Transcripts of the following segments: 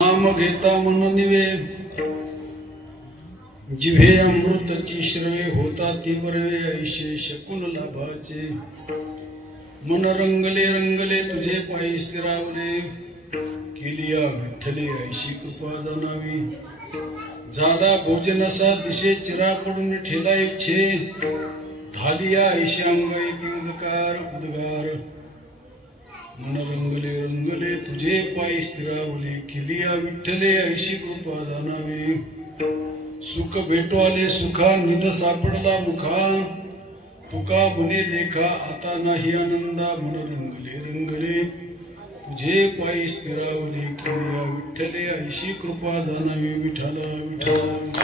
नाम घेता मन निवे जिभे अमृतची श्रवे होता ती बरवे ऐशे शकून लाभाचे मन रंगले रंगले तुझे पायी स्थिरावले केलिया विठ्ठले ऐशी कृपा जाणावी झाला भोजनसा दिशे चिरा पडून ठेला इच्छे धालिया ऐशी अंगाई उद्गार उद्गार मन रंगले रंगले तुझे पायी स्थिरावले केलिया विठ्ठले ऐशी कृपा जाणावी सुख भेटो आले सुखा निध सापडला मुखा तुका बने लेखा आता नाही आनंदा मन रंगले रंगले तुझे पायी स्थिरावले केलिया विठ्ठले ऐशी कृपा जाणावी विठ्ठला विठ्ठला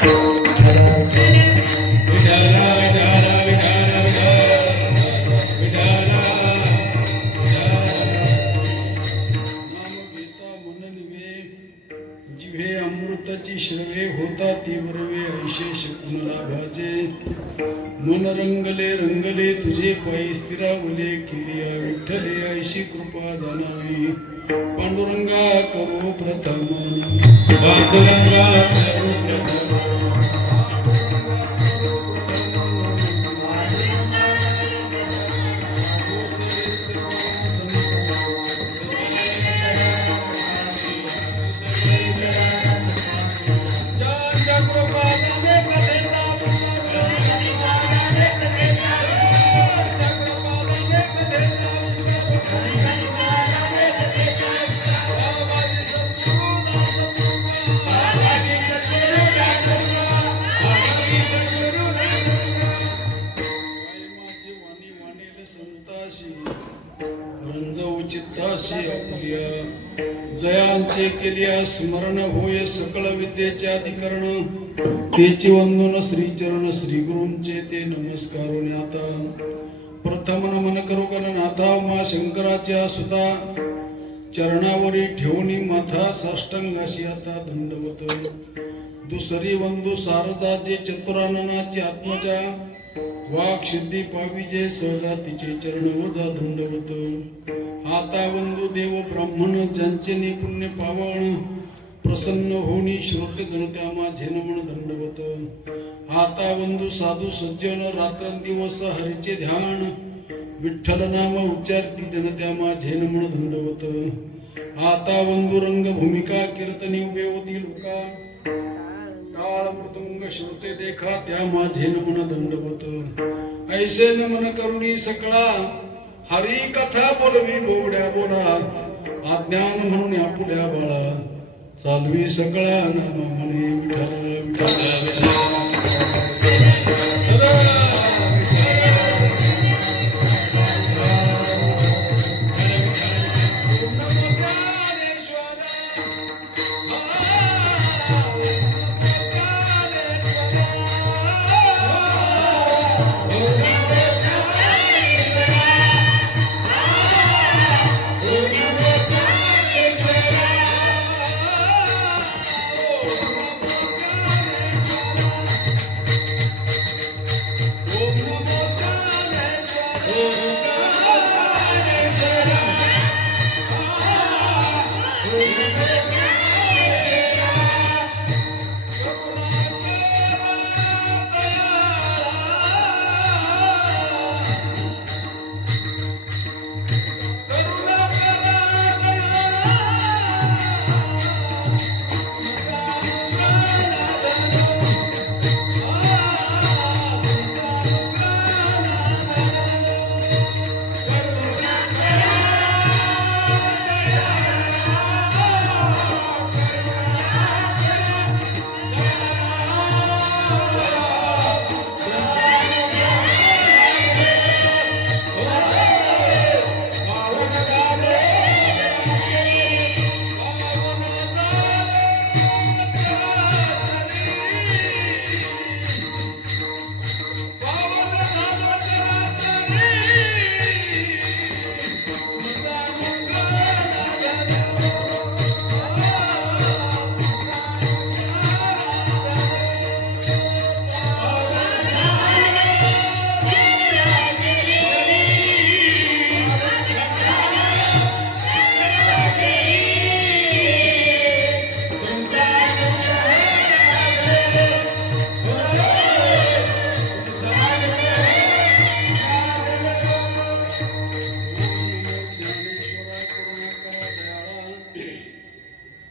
जिभे अमृताची श्रवे होता ती बरवे ऐशे शकून लाभाचे मन रंगले रंगले तुझे पायी स्थिरावले केलिया विठ्ठले ऐशी कृपा जाणावी पांडुरंगा करो प्रथम पांडुरंगा करो प्रथम जयांचे केलिया स्मरण होय सकळ विद्येचे अधिकरण तेचे वंदन श्रीचरण श्री गुरूंचे ते नमस्कारोने आता प्रथम नमन करू नाथा मा शंकराच्या सुता चरणावरी ठेवणी माथा साष्टांगाशी आता दंडवत दुसरी वंदू सारदाचे चतुराननाचे आत्मजा वाक सिद्धी पाविजे सहजा तिचे चरण वजा दंडवत आता वंदू देव ब्राह्मण ज्यांचे निपुण्य पावण प्रसन्न होणी श्रोते जनत्या माझे नमन दंडवत आता वंदू साधू सज्जन रात्रंदिवस हरीचे ध्यान विठ्ठल नाम उच्चारती जनत्या माझे नमन दंडवत आता वंदू रंग भूमिका कीर्तनी उभे होती लोका काळ मृदुंग श्रोते देखा त्या माझे नमन दंडवत ऐसे नमन करुणी सकळा हरी कथा बोलवी बोबड्या बोला अज्ञान म्हणून आपुल्या बाळा चालवी सकळा नाम म्हणे विठ्ठल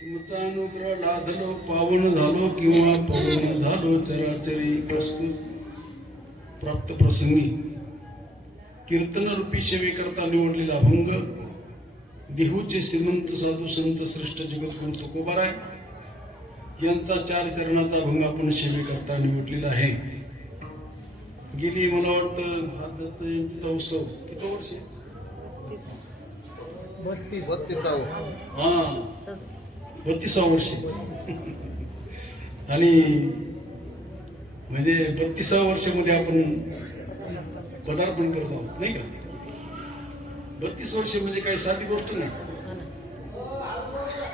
तुमचा अनुग्रह लाधलो पावन झालो किंवा पवन झालो चराचरी प्रस्तुत प्राप्त प्रसंगी कीर्तन रूपी सेवेकरता निवडलेला अभंग देहूचे श्रीमंत साधू संत श्रेष्ठ जगद्गुरु तुकोबाराय यांचा 4 चरणाचा अभंग आपण सेवेकरता निवडलेला आहे. गेली मला वाटतं यांचा उत्सव किती वर्ष 32 वर्ष आणि म्हणजे 32 वर्षामध्ये आपण पदार्पण करत आहोत नाही का. 32 वर्ष म्हणजे काही साधी गोष्ट नाही.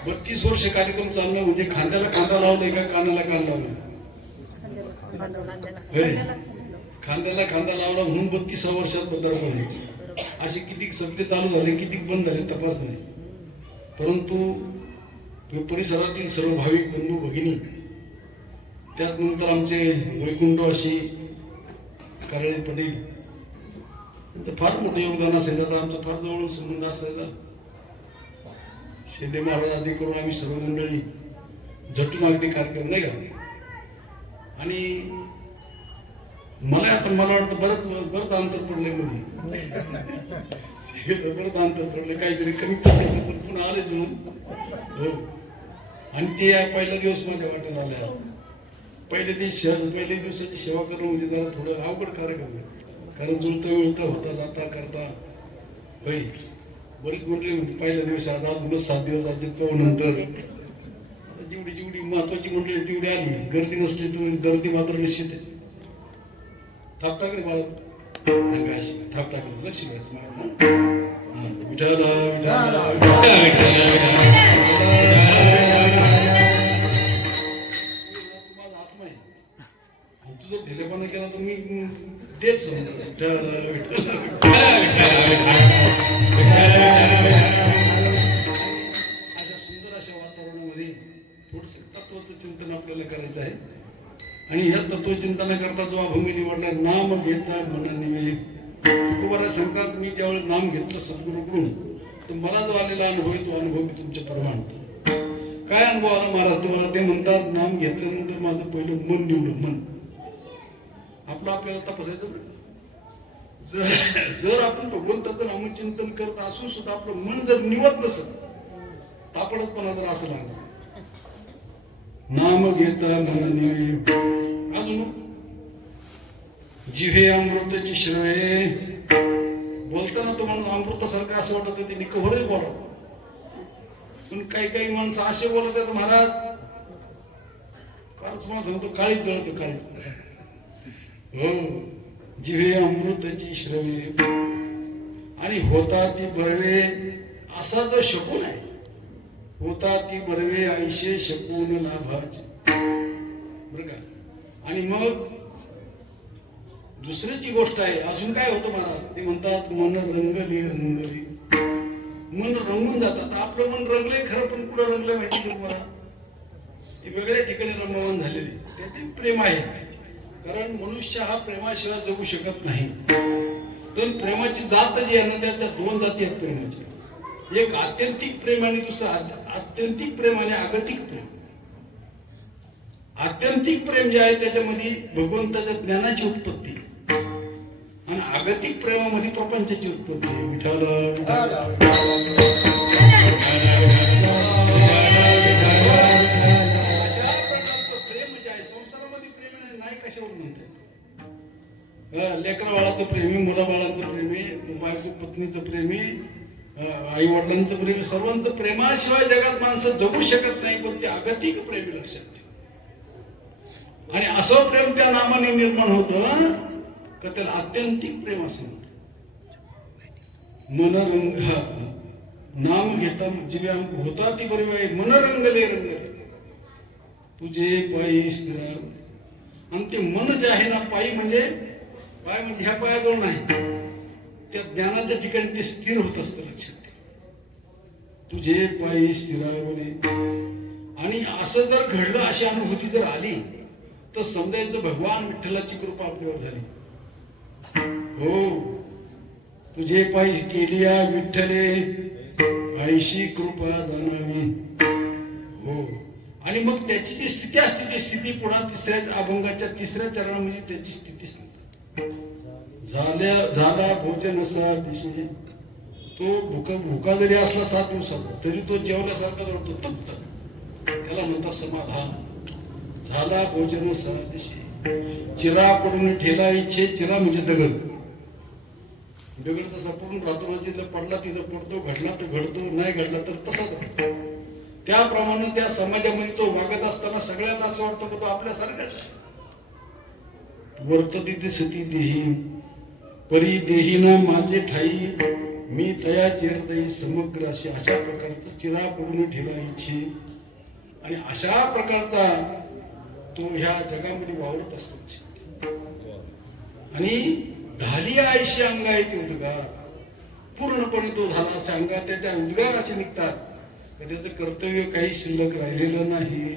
32 वर्ष कार्यक्रम चालणं म्हणजे खांद्याला खांदा लावलाय का कानाला कान लावलं. खांद्याला खांदा लावला म्हणून 32 वर्षात पदार्पण झाले. असे किती सत्य चालू झाले किती बंद झाले तपास नाही. परंतु परिसरातील सर्व भाविक बंधू भगिनी त्यानंतर आमचे वैकुंठवासी कारळे पटेल त्यांचं फार मोठं योगदान असायचं. आता आमचा फार जवळून संबंध असायचा. शेंडे महाराज आदी करून आम्ही सर्व मंडळी झटून अगदी कार्यक्रम नाही का. आणि मला वाटतं बरंच अंतर पडलंय मध्ये बरंच अंतर पडलं काहीतरी कमी पडलं पण पुन्हा आले जुळून हो. आणि ते पहिला दिवस माझ्या वाटेला आल्या. पहिले दिवसाची सेवा करणं म्हणजे जरा थोडं अवघड कार्यक्रम कारण जुळता मिळता होता जाता करता होय. बरीच मंडळी होती पहिल्या दिवस. आता अजूनच 7 दिवस आजी नंतर जेवढी महत्वाची मंडळी तेवढी आली. गर्दी नसली तर गर्दी मात्र निश्चित आहे. थाप टाकले मला थाप टाकले लक्ष तू जर ढिलेपणा केला तर मी तेच अशा सुंदर अशा वातावरणामध्ये थोडस तत्वाचं चिंतन आपल्याला करायचं आहे. आणि ह्या तत्वचिंतनाकरता जो अभंग निवडला नाम घेता मन निवे. तुकोबाराय सांगतात मी ज्यावेळेस नाम घेतलं सद्गुरूकडून तर मला जो आलेला अनुभव आहे तो अनुभव मी तुमच्या प्रमाण काय अनुभव आला महाराज तुम्हाला. ते म्हणतात नाम घेतल्यानंतर माझं पहिलं मन निवडलं. मन आपलं आपल्याला तपासायचं. जर आपण भगवंताचं नामचिंतन करत असून सुद्धा आपलं मन जर निवडत नसत तापडतपणा जर असं लागलं. नाम घेता मन निवे. अजून जिव्हे अमृताची श्रवे. बोलताना तो म्हणून अमृतासारखं असं वाटत त्यांनी कव्हरही बोला. पण काही माणसं असे बोलत आहेत महाराज फारच मला सांगतो काळी जळत काळी हो. जिव्हे अमृताची श्रवे आणि होता ती बरवे असा जो शकून आहे. होता ती बरवे आयुष्य शकून लाभाचे बरं का. आणि मग दुसरीची गोष्ट आहे. अजून काय होतं मला ते म्हणतात मन रंगली रंगली. मन रंगून जातात. आपलं मन रंगलंय खरं पण कुठं रंगलंय माहिती तुम्हाला. ती वेगळ्या ठिकाणी रममान झालेली त्याचे प्रेम आहे. कारण मनुष्य हा प्रेमाशिवाय जगू शकत नाही. तर प्रेमाची जात जी आहे ना त्याच्या 2 जाती आहेत प्रेमाच्या. एक आत्यंतिक प्रेम आणि दुसरं आत्यंतिक प्रेम आणि आगतिक प्रेम. आत्यंतिक प्रेम जे आहे त्याच्यामध्ये भगवंताच्या ज्ञानाची उत्पत्ती आणि आगतिक प्रेमामध्ये प्रपंचाची उत्पत्ती. विठाल प्रेम जे आहे संसारामध्ये प्रेम नाही कशावर म्हणतात. लेकरा बाळाचं प्रेमी मुला बाळाचं प्रेमी बायको पत्नीचं प्रेमी आई वडिलांचं प्रेम सर्वांचं प्रेमाशिवाय जगात माणसं जगू शकत नाही. पण ते आगतिक प्रेम लक्षात ठेवा. आणि असं प्रेम त्या नामाने निर्माण होतं का त्याला आत्यंतिक प्रेम असं म्हणतात. मनरंग नाम घेता जिव्हे होता ती बरी मनरंगले रंगले तुझे पायी स्थिर. आणि ते मन जे आहे ना पायी म्हणजे पाय म्हणजे ह्या पायाजवळ नाही त्या ज्ञानाच्या ठिकाणी ते स्थिर होत असतं. लक्षात तुझे पायी स्थिरावले. आणि असं जर घडलं अशी अनुभूती जर आली तर समजायचं भगवान विठ्ठलाची कृपा आपल्यावर झाली. हो तुझे पायी केली विठ्ठले आईशी कृपा जाणावी. हो. आणि मग त्याची जी स्थिती असते ती स्थिती पुन्हा तिसऱ्या अभंगाच्या तिसऱ्या चरणामध्ये त्याची स्थिती झाला भोजन असा दिशे. तो भुका जरी असला 7 दिवसाचा तरी तो जेवल्यासारखा जळतो तप्त. त्याला म्हणतात समाधान. झाला भोजन असा दिशे. चिरा पडून ठेला इच्छे. चिरा म्हणजे दगड. दगड तसा पडून राहतो ना, तिथं पडला तिथं पडतो, घडला तर घडतो, नाही घडला तर तसाच राहतो. त्याप्रमाणे त्या समाजामध्ये तो वागत असताना सगळ्यांना असं वाटतं की तो आपल्यासारखाच वर्तती सती देही परी देही ना माझे ठाई मी तया चिरदई समग्र अशी अशा प्रकारचा चिरा पडून ठेला इच्छे. आणि अशा प्रकारचा तो ह्या जगामध्ये वावरत असतो. आणि झाली आयशी अंगा येते उद्गार. पूर्णपणे तो झाला असे अंगा त्याच्या उद्गार असे निघतात. त्याचं कर्तव्य काही शिल्लक राहिलेलं नाही.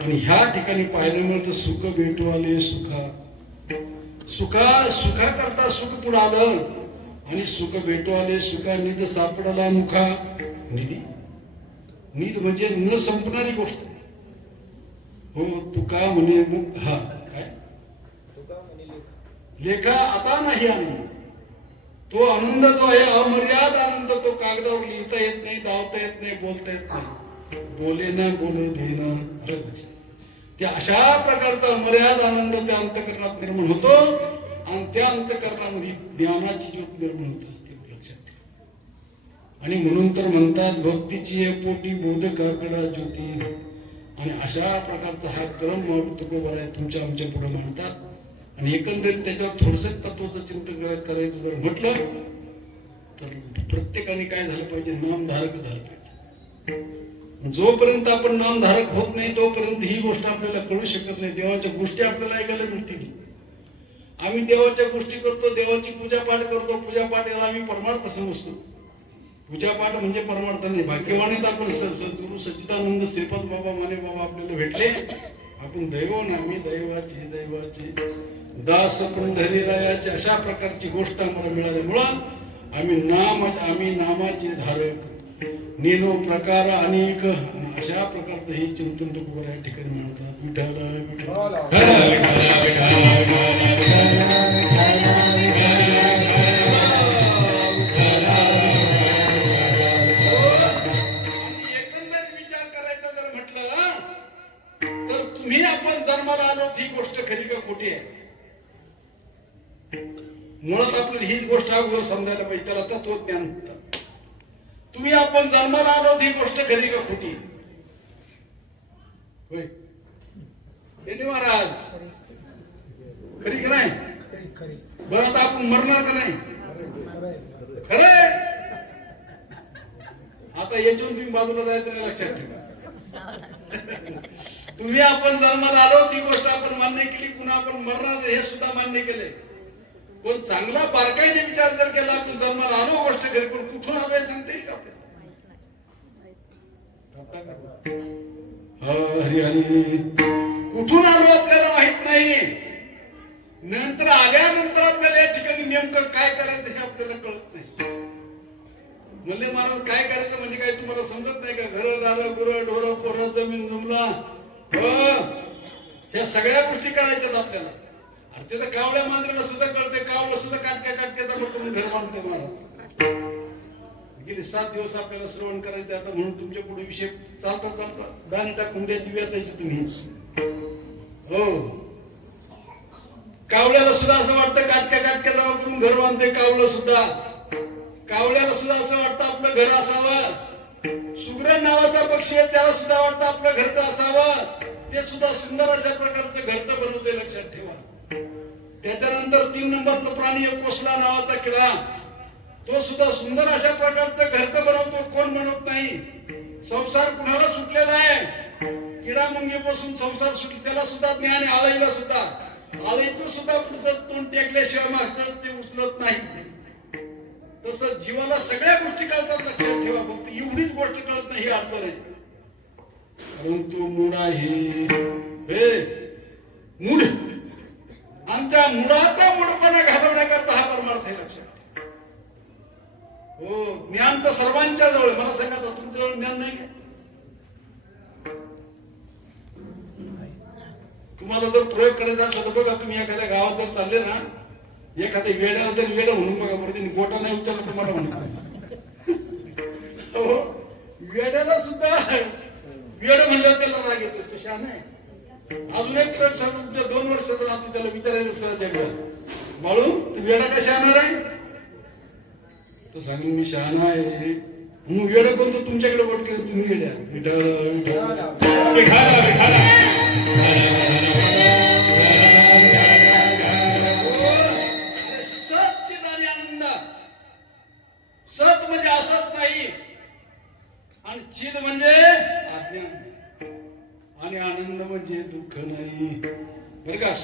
आणि ह्या ठिकाणी पाहायला मिळतं सुख भेटू आले सुखा. सुखा करता सुख पुढे आलं. आणि सुख भेटू आले सुखा. निध सापडला मुखा. निधी निध म्हणजे न संपणारी गोष्ट. हो तुका म्हणे हा काय लेखा आता नाही आनंद. तो आनंद जो आहे अमर्याद आनंद. तो कागदावर लिहिता येत नाही, धावता येत नाही, बोलता येत नाही. बोले ना बोल देणं. त्या अशा प्रकारचा अमर्याद आनंद त्या अंतःकरणात निर्माण होतो. आणि त्या अंतःकरणामध्ये ज्ञानाची ज्योत निर्माण होत असते. लक्षात ठेवा. आणि म्हणून तर म्हणतात भक्तीची पोटी बोधकाकडा ज्योती. आणि अशा प्रकारचा हा क्रम तुकोबर आहे तुमच्या आमच्या पुढे मांडतात. आणि एकंदरीत त्याच्यावर थोडस तत्वाचं चिंतन करायचं जर म्हटलं तर प्रत्येकाने काय झालं पाहिजे, नामधारक झालं पाहिजे. जोपर्यंत आपण नामधारक होत नाही तोपर्यंत ही गोष्ट आपल्याला कळू शकत नाही. देवाच्या गोष्टी आपल्याला ऐकायला मिळतील. आम्ही देवाच्या गोष्टी करतो, देवाची पूजापाठ करतो. पूजापाठ याला आम्ही परमार्थ समजतो. पूजापाठ म्हणजे परमार्थ नाही. भाग्यवानीत आपण सद्गुरू सच्चिदानंद श्रीपाद बाबा माने बाबा आपल्याला भेटले. आपण दैव ना आम्ही दैवाचे दास पंढरीरायाची अशा प्रकारची गोष्ट आम्हाला मिळाल्यामुळं आम्ही नामाचे धारक नेनो प्रकार अनेक. अशा प्रकारचं हे चिंतन तुकोबर या ठिकाणी म्हणतात. विठ्ठल जन्माला आलो ही गोष्ट खरी का खोटी आहे. मुळात आपल्याला हीच गोष्ट अगोदर समजायला पाहिजे. त्याला तत्वज्ञान म्हणतात. तुम्ही आपण जन्माला आलो ही गोष्ट खरी का खोटी होय महाराज. खरी का नाही. बरं आता आपण मरणार का नाही. खरंय. आता याच्यावरून तुम्ही बाजूला जायचं नाही. लक्षात ठेवा. तुम्ही आपण जन्माला आलो ती गोष्ट आपण मान्य केली. पुन्हा आपण मरणार हे सुद्धा मान्य केले. पण चांगला बारकाईने विचार जर केला आपण जन्माला आलो गोष्ट घरी पण कुठून आलोय सांगता येईल का आपल्याला. हरी हरी कुठून आलो आपल्याला माहित नाही. नंतर आल्यानंतर आपल्याला या ठिकाणी नेमकं काय करायचं हे आपल्याला कळत नाही. म्हणले महाराज काय करायचं म्हणजे काय तुम्हाला समजत नाही का. घर दार गुरं ढोरं पोरं जमीन जमला ह्या सगळ्या गोष्टी करायच्यात आपल्याला. अरे ते तर कावळ्या मांजरीला सुद्धा कळते. कावळं सुद्धा काटक्याचा तुम्ही घर बांधते महाराज. गेले 7 दिवस आपल्याला श्रवण करायचं. आता म्हणून तुमच्या पुढे विषय चालता दान टाकून द्यायची वेचायची तुम्ही. हो कावळ्याला सुद्धा असं वाटतं काटक्या जमा करून घर बांधते. कावळ्याला सुद्धा असं वाटतं आपलं घर असावं. सुग्रण नावाचा पक्षी आहे त्याला सुद्धा वाटतं आपलं घरचं असावं. ते सुद्धा सुंदर अशा प्रकारचं घरटं बनवते. लक्षात ठेवा. त्याच्यानंतर 3 नंबरचा प्राणी कोसला नावाचा किडा. तो सुद्धा सुंदर अशा प्रकारचं घरटं बनवतो. कोण बनवत नाही. संसार कुणाला सुटलेला आहे. किडा मुंगीपासून संसार सुटले. त्याला सुद्धा ज्ञान आहे. आळीला सुद्धा. आळीचं सुद्धा पुढचं तोंड टेकल्याशिवाय मागचं ते उचलत नाही. तसं जीवाला सगळ्या गोष्टी कळतात. लक्षात ठेवा. फक्त एवढीच गोष्ट कळत नाही ही अडचण आहे. परंतु मूड आहे मूड. आणि त्या मुळाचा मूडपणा घालवण्याकरता हा परमार्थ आहे. लक्षात. हो ज्ञान तर सर्वांच्या जवळ. मला सांगा तुमच्या जवळ ज्ञान नाही का. तुम्हाला जर प्रयोग करायचा असला तर बघा, तुम्ही एखाद्या गावात जर चालले ना, एखाद्या वेड्याला जर वेड म्हणून बघा बरं, त्यांनी गोटा नाही उचलला तुम्हाला म्हणतो. हो, वेड्याला सुद्धा वेड म्हणलं त्याला राग येतो. तशा नाही. अजून एक प्रयोग सांगतो. तुमच्या 2 वर्षाचा नातू, त्याला विचारायचं सराच्या घरात, बाळू तू वेडा का शहाणा आहे? तो सांगून मी शहाणा आहे. मग वेड कोणतं तुमच्याकडे बोट केलं, तुम्ही वेड्या. विठाला विठाला विठाला विठाला. सत आणि आनंद. सत म्हणजे असत नाही, आणि चिद म्हणजे अज्ञान, आणि आनंद म्हणजे दुःख नाही. बरं का?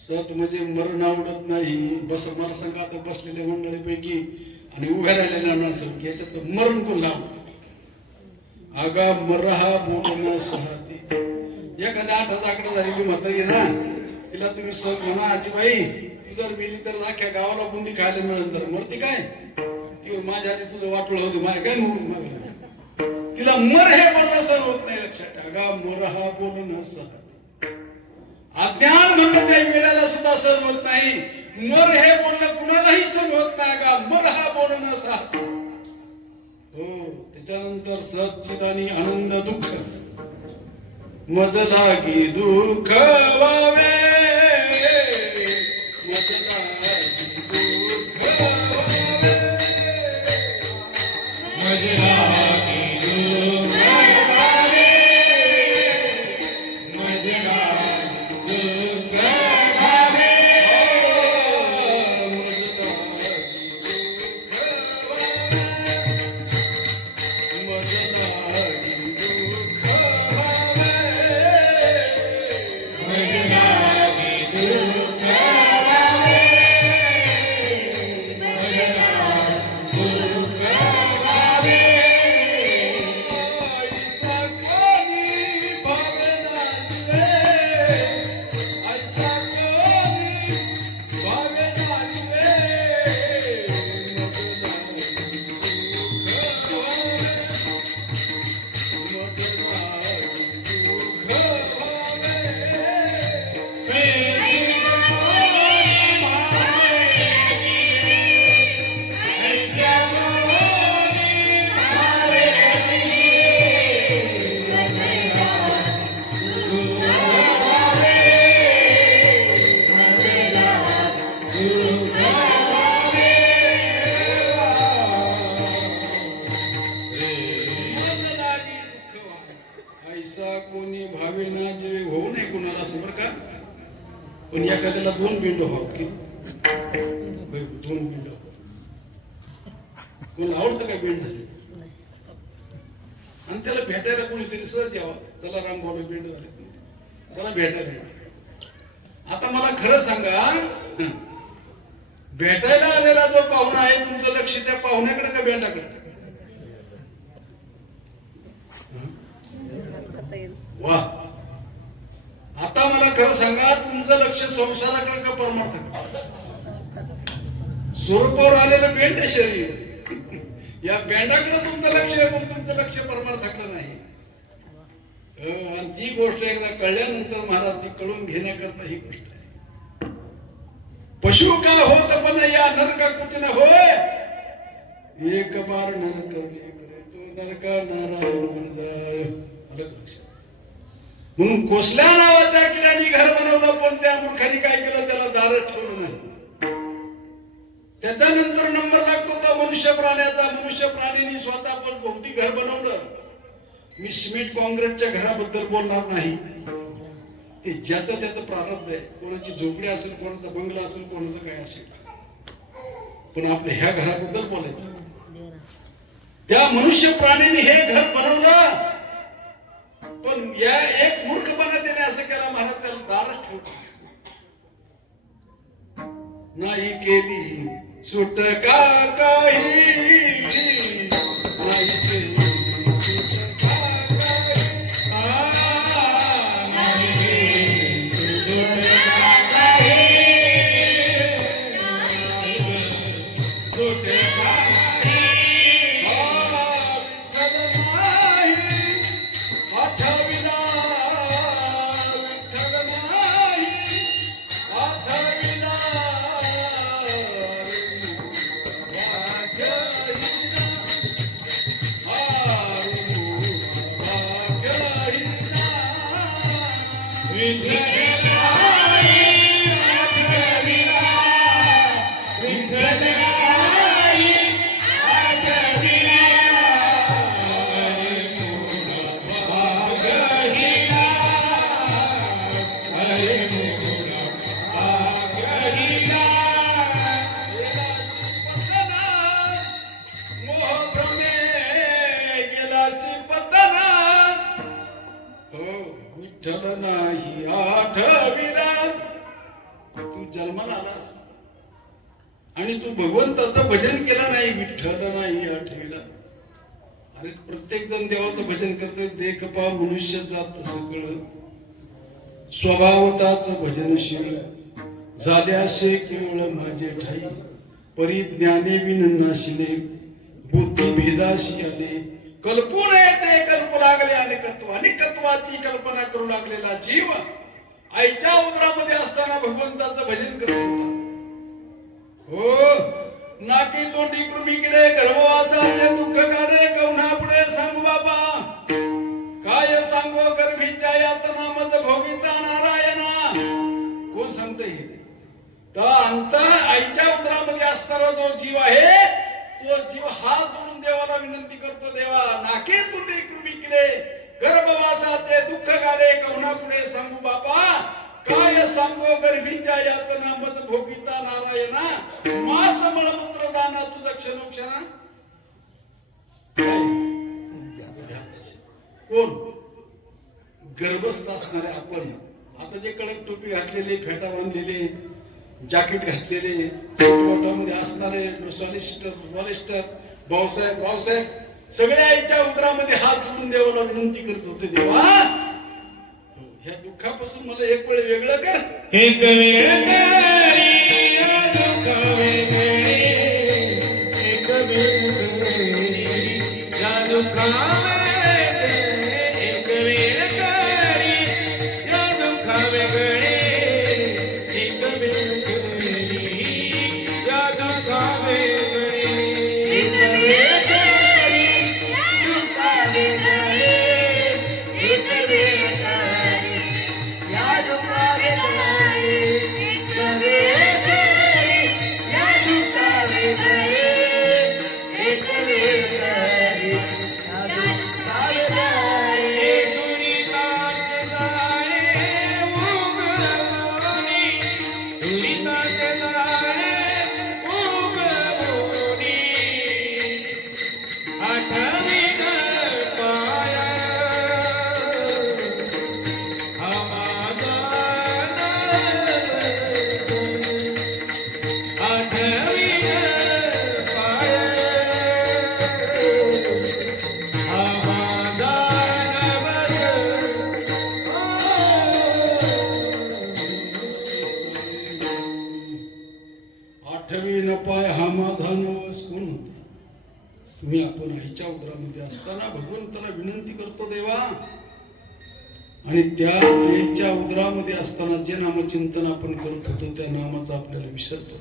सत म्हणजे मरण आवडत नाही. बस मला सांगा, आता बसलेल्या मंडळीपैकी आणि उभ्या राहिलेल्या माणसांपैकी याच्यात मरण कोण लावत? आगा मरहा बोलणं सहती. एखाद्या 8 आकडा झालेली म्हातारी ना, तिला तुम्ही सहज म्हणा, आजीबाई ती जर मेली तर अख्ख्या गावाला बुंदी खायला मिळेल, तर मरती काय? माझ्या आधी तुझं वाटलं होतं, माझ्या काय मग तिला मर हे बोलणं सहन होत नाही. लक्षात ठेवा, मरहा बोलणं सहती. अज्ञान म्हणतात त्या वेळेला सुद्धा सहन होत नाही. मर हे बोलणं कुणालाही सहन होत नाही. का मर हा बोलणं सहती. हो, त्याच्यानंतर सच्चिद आणि आनंद दुःख. मज लागी दुःख वावे, मज लागी दुःख वावे, मज लागी दुःख वावे, मज लागी दुःख वावे, मज कोणी भावे ना जेवे होऊ नये कुणाला, असं बरं का? पण एखाद्याला 2 बिंड व्हावं की 2 बिंड. कोणाला आवडतं का बिंड झाले? आणि त्याला भेटायला कोणीतरी सहज यावं. चला राम भाऊ बिंड झाले, चला भेटायला. आता मला खरं सांगा, भेटायला आलेला जो पाहुणा आहे, तुमचं लक्ष त्या पाहुण्याकडे का बेंडाकडे? वा. आता मला खरं सांगा, तुमचं लक्ष संसाराकडे का परमार्थाकडे? स्वरूपावर आलेलं बेंड शरीर, या बेंडाकडे तुमचं लक्ष आहे, पण तुमचं लक्ष परमार्थाकडे नाही. आणि ती गोष्ट एकदा कळल्यानंतर महाराज ती कळून घेण्याकरता ही गोष्ट आहे. पशु का होत पण या नर का कुछ न होय, एक बार नर करले करे तो नरका नारायण जाय. म्हणून कोसल्या नावाच्या किड्याने घर बनवलं, पण त्या मूर्खाने काय केलं, त्याला दारच ठेवलं नाही. त्याच्यानंतर नंबर लागतो तो मनुष्य प्राण्याचा. मनुष्य प्राण्यांनी स्वतः पण भोवती घर बनवलं. मी सिमेंट काँक्रीटच्या घराबद्दल बोलणार नाही, ते ज्याचं त्याचं प्रारब्ध आहे. कोणाची झोपडी असेल, कोणाचा बंगला असेल, कोणाचं काय असेल, पण आपल्या ह्या घराबद्दल बोलायचं. त्या मनुष्य प्राण्यांनी हे घर बनवलं, पण या एक मूर्खपणा त्याने असं केला, महाराज त्याला दारच ठेवलं नाही. केली सुटका काही नाही केली सुटका विठ्ठल नाही आठविला. तू जन्माला आलास आणि तू भगवंताचं भजन केलं नाही, विठ्ठल नाही आठविला. अरे प्रत्येक जण देवाचं भजन करतो, देख पा मनुष्य जात सगळं स्वभावताच भजनशील झाल्याशे केवळ माझे ठाई. परिज्ञाने बिन नाशिले बुद्धी भेदाशी आले. कल्पून येते कल्पू लागले अनेकत्व, अनेकत्वाची कल्पना करू लागलेला जीव आईच्या उदरामध्ये असताना भगवंताचं भजन करत होता. हो नाकी तोंडी कृमीकडे गर्भवासाचे दुःख काढे कवना पुढे सांगू बाबा. काय सांगू गर्भीच्या यातना मज भोगिता नारायणा. कोण सांगतंय? तर अंत आईच्या उदरामध्ये असणारा जो जीव आहे तो जीव हात जोडून देवाला विनंती करतो, देवा नाके तुटे कृमीकडे गर्भवासाचे दुःख गाडे कवना पुढे सांगू बापा. काय सांगू गर्भीच्या यातना मज भोगिता नारायणा. मास मलमूत्र दाना तुझं क्षणोक्षणा. कोण? गर्भस्थ असणारे आपण. आता जे कडक टोपी घातलेले, फेटा बांधलेले, जॅकेट घातलेले, पोटामध्ये असणारे सॉलिस्टर भाऊसाहेब सगळ्या आईच्या उदरामध्ये हात जोडून देवाला विनंती करत होते, देवा ह्या दुःखापासून मला एक वेळ वेगळं कर. एक वेळ करी दुःख वेगळे, एक वेळ करी या दुःखावेगळे, एक वेळ करी या दुःखावेगळे, एक वेळ करी या दुःखावेगळे, एक वेळ करी दुःखावेगळे, एक वेळ पाय हा माझा नवस. कोण होता? तुम्ही. आपण आईच्या उदरामध्ये असताना भगवंताला विनंती करतो देवा, आणि त्या आईच्या उदरामध्ये असताना जे नामचिंतन आपण करत होतो त्या नामाचा आपल्याला विसरतो.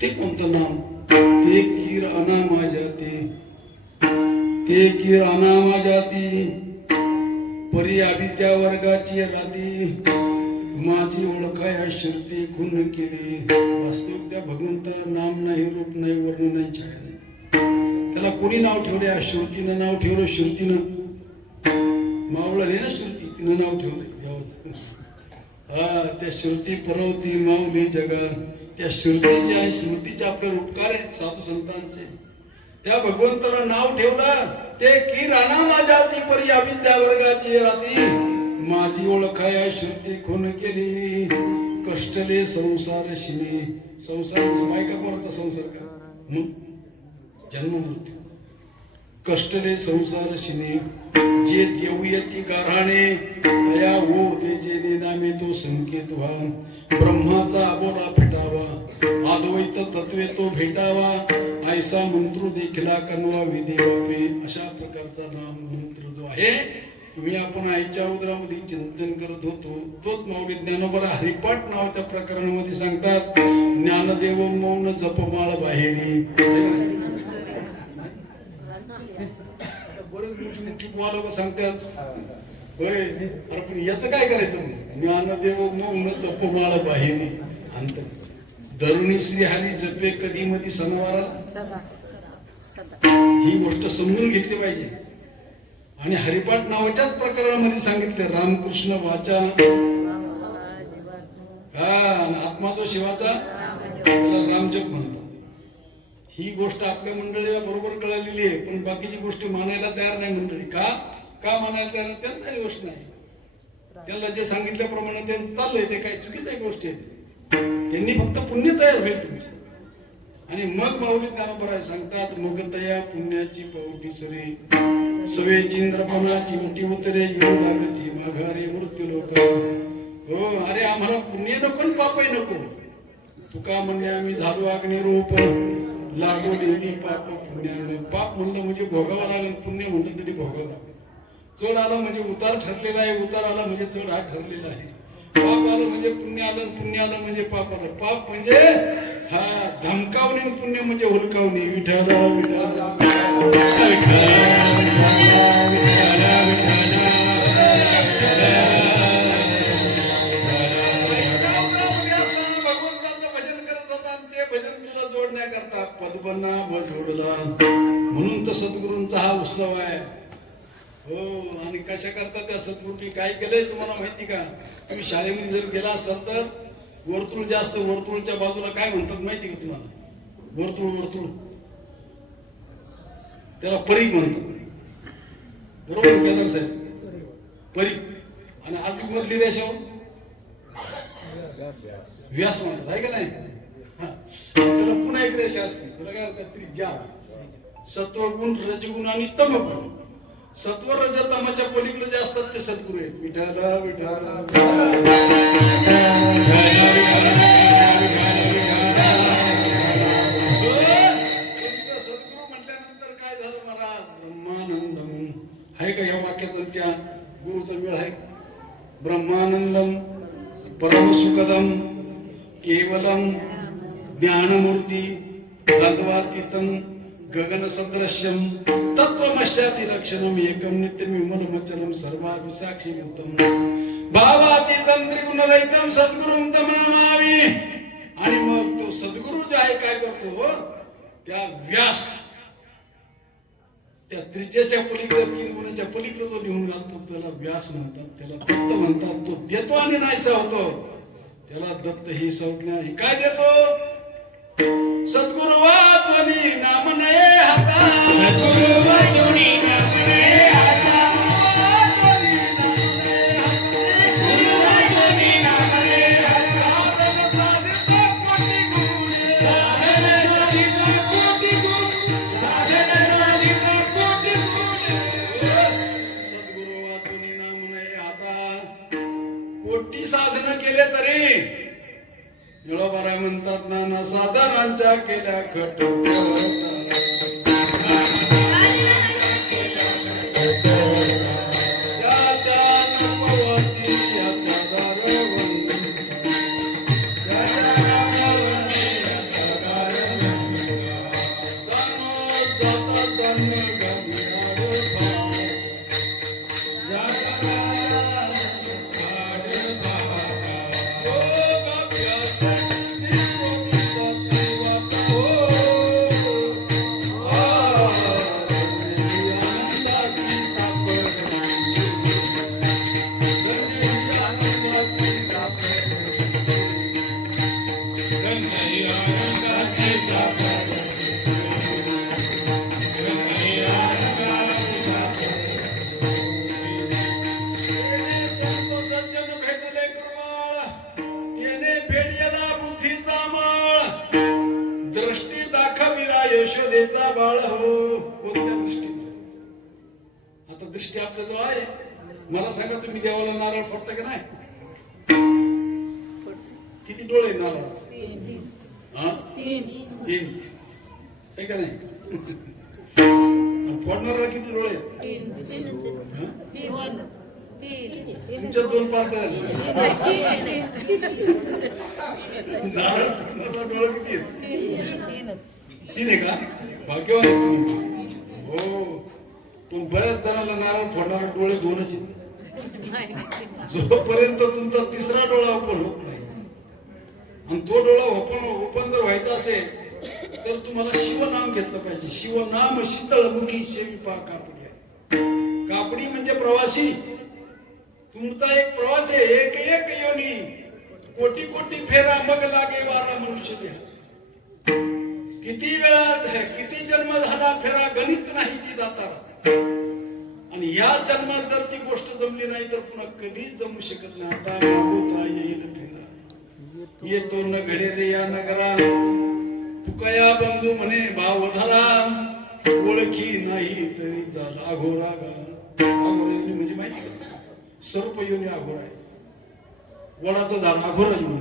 ते कोणतं नाम? ते कीर अनामा जाती, ते कीर अनामा जाती, परी अभित्या वर्गाची राती. माझी ओळखाया श्रुती खुन्न केली. वास्तविक त्या भगवंताला नाम नाही, रूप नाही, वर्ण नाही, छाया नाही. त्याला कोणी नाव ठेवले? या श्रुतीनं नाव ठेवलं. श्रुतीनं मावळं नाही ना, श्रुती तिनं नाव ठेवलं. हा त्या श्रुती परवती माऊली जगा. त्या श्रुतीचे आणि स्मृतीचे आपले उपकार आहेत साधू संतांचे. त्या भगवंताला नाव ठेवलं. ते की राणा माझ्या ती परी अविद्या वर्गाची राती. माझी ओळखाया श्रुती खून केली. कष्टले संसार शिने. संसार बायका पोराचा संसार का? जन्म मृत्यू. कष्टले संसार शिने. जे देऊयती गारहाणे तया हो दे जे नामे तो संकेत व्हा. ब्रह्माचा अबोला फिटावा. अद्वैत तत्वे तो भेटावा. ऐसा मंत्र देखिला कनवा विधी वापे. अशा प्रकारचा नाम मंत्र जो आहे तुम्ही आपण आईच्या उदरामध्ये चिंतन करत होतो तोच माऊली ज्ञानोबा हरिपाठ नावाच्या प्रकरणामध्ये सांगतात. ज्ञानदेव मौन जपमाळ बाहेरी. बरेच मोठी लोक सांगतात होय, अरे पण याचं काय करायचं? ज्ञानदेव मौन जपमाळ बाहेरी. अंत दरुणी श्री हरी जपे कधी मधी सणवारा. ही गोष्ट समजून घेतली पाहिजे. आणि हरिपाठ नावाच्याच प्रकरणामध्ये सांगितले रामकृष्ण वाचा आत्मा जो शिवाचा त्याला रामजप म्हणतात. ही गोष्ट आपल्या मंडळीला बरोबर कळालेली आहे, पण बाकीची गोष्टी मानायला तयार नाही मंडळी. का? का म्हणायला त्याला त्यांचाही दोष नाही. त्यांना जे सांगितल्याप्रमाणे त्यांचं चाललंय ते काही चुकीच्या गोष्टी आहेत. त्यांनी फक्त पुण्य तयार होईल तुमचं. आणि मग माऊली ज्ञानोबा सांगतात, मुगतया पुण्याची पौटी सरे सवे जिंद्रपणा चिमटी उतरे येऊ लागती माघारी मृत्यू लोक. हो, अरे आम्हाला पुण्य नको आणि पापही नको. तुका म्हणणे आम्ही झालो अग्निरूप लागो लेली पाप पुण्याने. पाप म्हणलं म्हणजे भोगावं लागेल, पुण्य म्हणलं तरी भोगावं लागेल. चढ आला म्हणजे उतार ठरलेला आहे, उतार आला म्हणजे चढ हा ठरलेला आहे. पाप आलं म्हणजे पुण्य आलं, पुण्य आलं म्हणजे पाप आलं. पाप म्हणजे हा धमकावणे, पुण्य म्हणजे हुलकावणे. विठाला भगवंताचं भजन करत होता आणि ते भजन तुला जोडण्याकरता पदबना जोडला. म्हणून तर सद्गुरूंचा हा उत्सव आहे. हो, आणि कशा करता त्या सद्गुरूंनी काय केलंय तुम्हाला माहिती का? तुम्ही शाळेमध्ये जर गेला असाल तर वर्तुळ जास्त, वर्तुळच्या बाजूला काय म्हणतात माहिती का तुम्हाला? वर्तुळ, वर्तुळ त्याला परीघ म्हणतात. बरोबर केदार साहेब? परीघ. आणि आर्थिक मधली रेषा व्यास म्हणतात, आहे का नाही? त्याला पुन्हा एक रेषा असते, त्याला काय म्हणतात? त्रिज्या. सत्वगुण, रजगुण आणि तमगुण. सत्व रज तमाच्या पलीकडे जे असतात ते सद्गुरू आहेत. विठाला विठाला सद्गुरू म्हटल्यानंतर काय झालं महाराज? ब्रह्मानंदम आहे का या वाक्याचा त्या गुरुचा वेळ आहे? ब्रह्मानंदम परमसुखदम केवलम ज्ञानमूर्ती तद्वातीतम गगन सदृश्यम तत्वमश्चाति लक्षणम एकम नित्यम विमलमचलम सर्वाभि साक्षीभूतम भावातीतम त्रिगुणरहितम सद्गुरुम तमामामि. आणि मग तो सद्गुरु जे आहे काय करतो? त्या व्यास, त्या त्रिज्याच्या पलीकडे, 3 गुणाच्या पलीकडे जो लिहून घालतो त्याला व्यास म्हणतात, त्याला दत्त म्हणतात. तो देतो आणि नाहीसा होतो, त्याला दत्त ही संज्ञा. ही काय देतो? सद्गुरु वाचनी नाम नये हाता, सद्गुरु वाचनी नाम नये हाता, सद्गुरु वाचनी नाम नये हाता, साधन साधित कोटी गुण, साधन साधित कोटी गुण. सद्गुरु वाचनी नाम नये हाता. कोटी साधन केले तरी निळोबाराय म्हणतात, नाना साधनांच्या केल्या खट. यशोदेचा बाळ हो. कोणत्या दृष्टीने? आता दृष्टी आपल्या जवळ आहे. मला सांगा, तुम्ही देवाला नारळ फोडता की नाही? किती डोळे नारळ? 3 आहे का नाही? फोडणारा किती डोळे? तुमच्या 2 पार्ट नारळ फोडणारा डोळे किती आहेत? 3 आहे का? भाग्यवान आहे तुम्ही. हो, पण बऱ्याच जणांना नारळ फोडणारे डोळे 2च आहेत. जोपर्यंत तुमचा 3रा डोळा ओपन होत नाही, आणि तो डोळा ओपन जर व्हायचा असेल तर तुम्हाला शिवनाम घेतलं पाहिजे. शिवनाम शीतळमुखी सेविपा कापडी आहे. कापडी म्हणजे प्रवासी. तुमचा एक प्रवास आहे. एक एक योनी, कोटी कोटी फेरा मग लागे वारा मनुष्य देह. किती वेळात किती जन्म झाला फेरा गणित नाही जी जाता. आणि आणि या जन्मात जर ती गोष्ट जमली नाही तर पुन्हा कधीच जमू शकत नाही. आता होता येईल फिरा येतो न घडे रे या नगरा तुका या बंधू म्हणे भाव धरा ओळखी नाही तरी झाला अघोरा गा. अघोरा म्हणजे माहिती का सर्प येऊन अघोरा आहे. वडाचं झाड अघोरा येऊन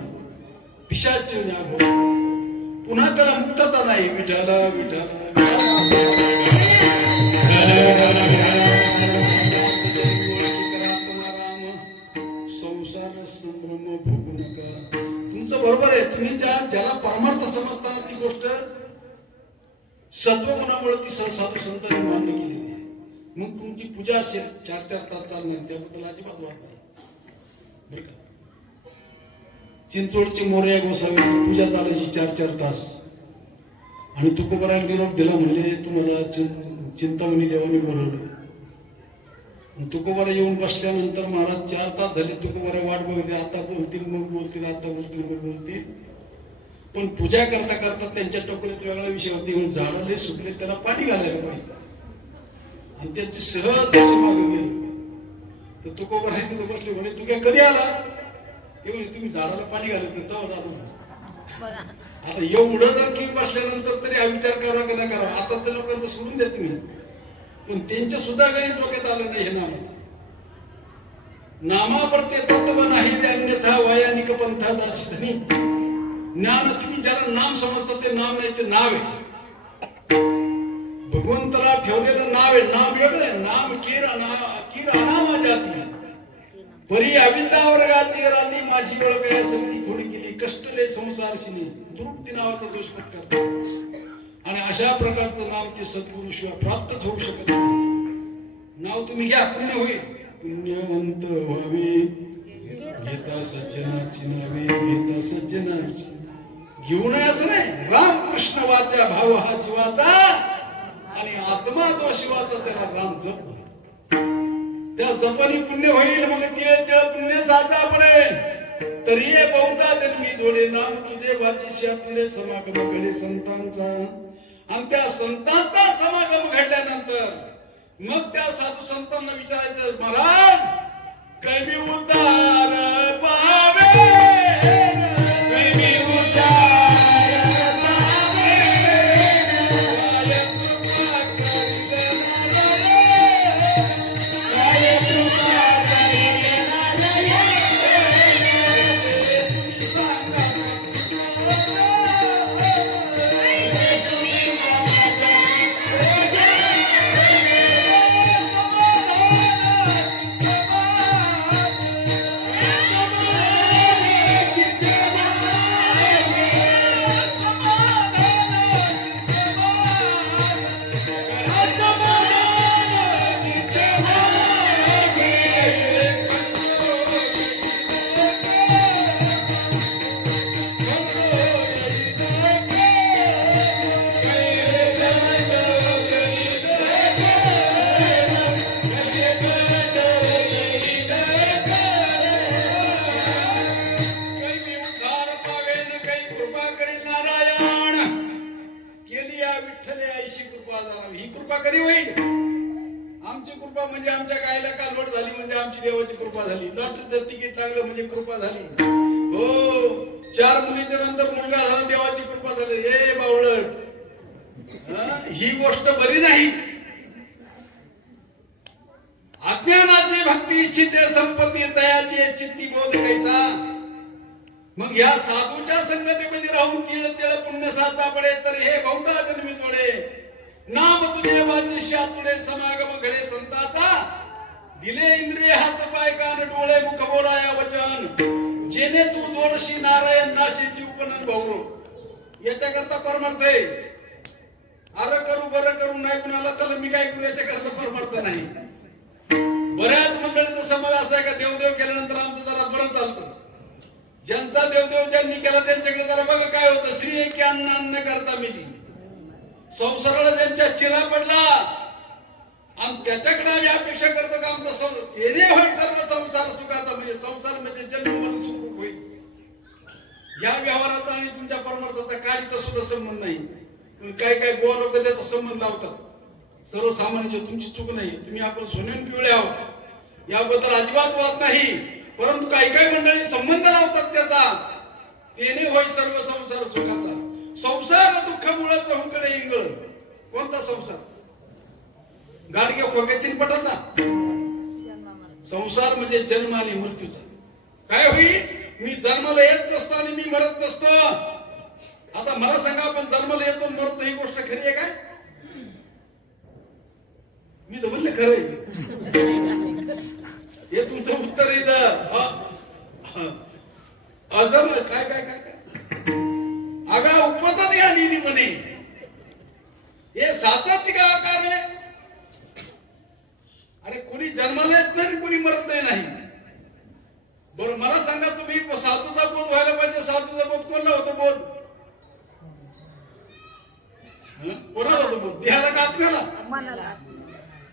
पिशाच येऊन अघोरा. पुन्हा त्याला मुक्तता नाही. विठाला विठाला संसार संभ्रम भोगू नका. तुमचं बरोबर आहे. तुम्ही ज्याला परमार्थ समजता ती गोष्ट सत्वगुणामुळे ती साधू संतांनी मान्य केलेली आहे. मग तुमची पूजा असेल 4-4 तास चालणार त्याबद्दल अजिबात वाद नाही बरं का. चिंचवडची मोरया गोसावीची पूजा चालायची 4-4 तास आणि तुकोबाराला निरोप दिला म्हणले तुम्हाला चिंतामणी देवाने बोलवलं. तुकोबारा येऊन बसल्यानंतर महाराज 4 तास झाले तुकोबारा वाट बघते. आता बोलतील मग बोलतील आता बोलतील मग बोलतील. पण पूजा करता करता त्यांच्या टोकरीत वेगळा विषय होते. झाडाले सुकले त्याला पाणी घालायला पाहिजे आणि त्यांचे सहज असे मागे गेले. तर तुकोबारा तिथे बसले म्हणे तू काय कधी आला ते म्हणे तुम्ही झाडाला पाणी घालत तेव्हा झालं. आता एवढं जर की बसल्यानंतर तरी हा विचार करा का नाही करा. आता त्या लोकांचं सोडून द्या तुम्ही. पण त्यांच्या सुद्धा काही डोक्यात आलं नाही हे नामाचं. नामाप्रते तत्व नाही रे अन्यथा वयानिक पंथा दासी धनी. ज्ञान तुम्ही ज्याला नाम समजता ते नाम नाही ते नाव आहे. भगवंताला ठेवलेलं नाव आहे. नाम वेगळं आहे. नाम कीर अनामा जाती परी अविद्या वर्गाची राधी माझी ओळख आहे सगळी खोडी केली कष्टले संसारशिनी दुरुक्ती नावाचा दोष करतात. आणि अशा प्रकारचं नाम ते सद्गुरु शिवाय प्राप्तच होऊ शकत नाही. नाव तुम्ही घ्या पुण्य होईल. पुण्यवंत व्हावे घेता सज्जनाची नावे घेता सज्जनाची घेऊ नये असं नाही. रामकृष्ण वाचा भाव हा जीवाचा आणि आत्मा जो शिवाचा त्याला राम जप. त्या जपानी पुण्य होईल. मग ते पुण्य साधा पडेल. तरी बहुता जन्मी जोडे नाम तुझे वाचिष्या तुले समागम घडे संतांचा. आणि त्या संतांचा समागम घडल्यानंतर मग त्या साधू संतांना विचारायचं महाराज कैमी उद्धार पावे कैमी उद्धार पावे म्हणजे आमच्या गायला कालवड झाली म्हणजे आमची देवाची कृपा झाली. लॉटरीचं तिकीट लागलं म्हणजे कृपा झाली. हो 4 मुलीच्या नंतर मुलगा झाला देवाची कृपा झाली. हे बावळट ही गोष्ट बरी नाही. अज्ञानाची भक्ती इच्छिते संपत्ती तयाची चित्ती बोध कैसा. मग या साधूच्या संगतीमध्ये राहून तिळ तिळ पुण्य साचा पडे तर हे बहुता जन्मी जोडे. नाम तुझे वाचिष्या तुडे समागम घडे संताचा. दिले इंद्रिय हात पाय कान डोळे मुख बोलाया वचन. जेने तू जोडशी नारायण नाशी जीवपणन भौरो. याच्याकरता परमार्थ आहे. अरे करू बरं करू नाही कुणाला तर मी काय करू याच्याकरता परमार्थ नाही. बऱ्याच मंडळीचा समज असा आहे का देवदेव केल्यानंतर आमचं जरा बरं चालतं. ज्यांचा देवदेव ज्यांनी केला त्यांच्याकडे जरा बघा काय होतं. श्री एकी अन्न अन्न करता मिली. संसाराला त्यांच्या चिरा पडला आणि त्याच्याकडे आम्ही अपेक्षा करतो का आमचा होईल सर्व संसार सुखाचा. म्हणजे संसार म्हणजे जन्म म्हणून सुख होईल. या व्यवहाराचा आणि तुमच्या परमार्थाचा काहीचा सुद्धा संबंध नाही. काय काय गोवा लोक त्याचा संबंध लावतात. सर्वसामान्य तुमची चूक नाही, तुम्ही आपण सोनेन पिवळे आहोत याबद्दल अजिबात वाद नाही, परंतु काही काही मंडळी संबंध लावतात त्याचा, तेने होय सर्व संसार सुखाचा. संसार दुःख मुळ चहूकडे इंगळ. कोणता संसार? गाडगे खोब्याची पटाचा संसार म्हणजे जन्म आणि मृत्यूचा. काय होईल? मी जन्माला येत नसतो आणि मी मरत नसतो. आता मला सांगा, आपण जन्माला येतो मरतो ही गोष्ट खरी आहे काय? मी तर म्हणले खरं हे तुमचं उत्तर आहे. अजम काय काय काय काय आगा उपतत या नीनी म्हणे हे साचाची का आकार आहे? अरे कोणी जन्माला येत नाही, कोणी मरत नाही. बरं मला सांगा, तुम्ही साधूचा बोध व्हायला पाहिजे. साधूचा बोध कोणला होतो? बोध कोणाला होतो? बोध देहाला का आत्म्याला?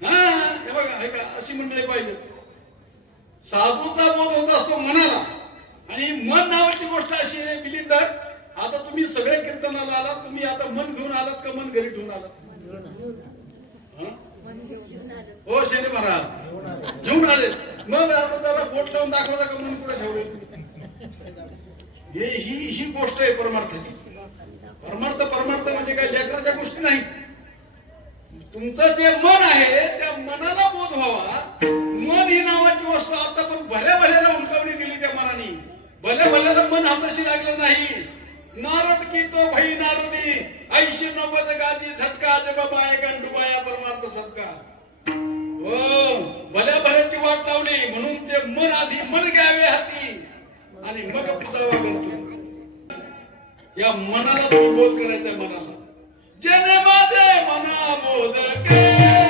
हा हे बघा, ऐका, अशी मंडळी पाहिजे. साधूचा बोध होत असतो मनाला, आणि मन नावाची गोष्ट अशी आहे बिलिंदर. आता तुम्ही सगळे कीर्तनाला आलात, तुम्ही आता मन घेऊन आलात का मन घरी ठेवून आलात? हो शेने महाराज घेऊन आले. मग आता त्याला बोट लावून दाखवला का मन कुठे ठेवले? ही गोष्ट आहे परमार्थाची. परमार्थ म्हणजे काय लेकराच्या गोष्टी नाही. तुमचं जे मन आहे त्या मनाला बोध व्हावा. मन ही नावाची वस्तू आता पण भल्या भल्याला उलकावणी दिली त्या मनाने. भल्या भल्याला मन हाताशी लागलं नाही. नारद की तो भई नारदी ऐशी नव्वद गाजी झटका जबाबा एक डुबाया परमार्थ सबका. हो भल्या भल्याची वाट लावली म्हणून ते मन आधी मन घ्यावे हाती आणि मग पिसावा करतो. या मनाला तुम्ही बोध करायचा. मनाला ज्याने माझे मना बोध केला,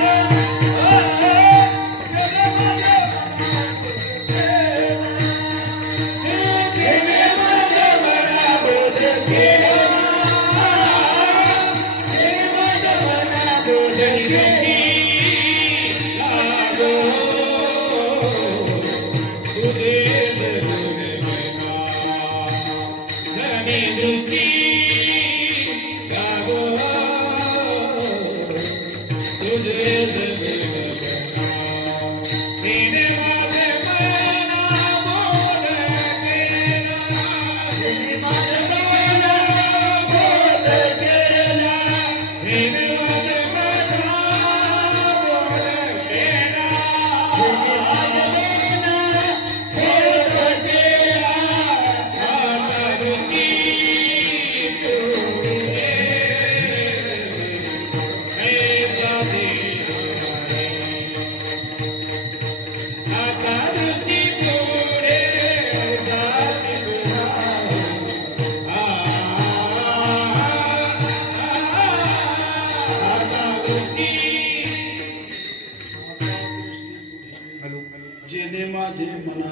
जेने माझे मना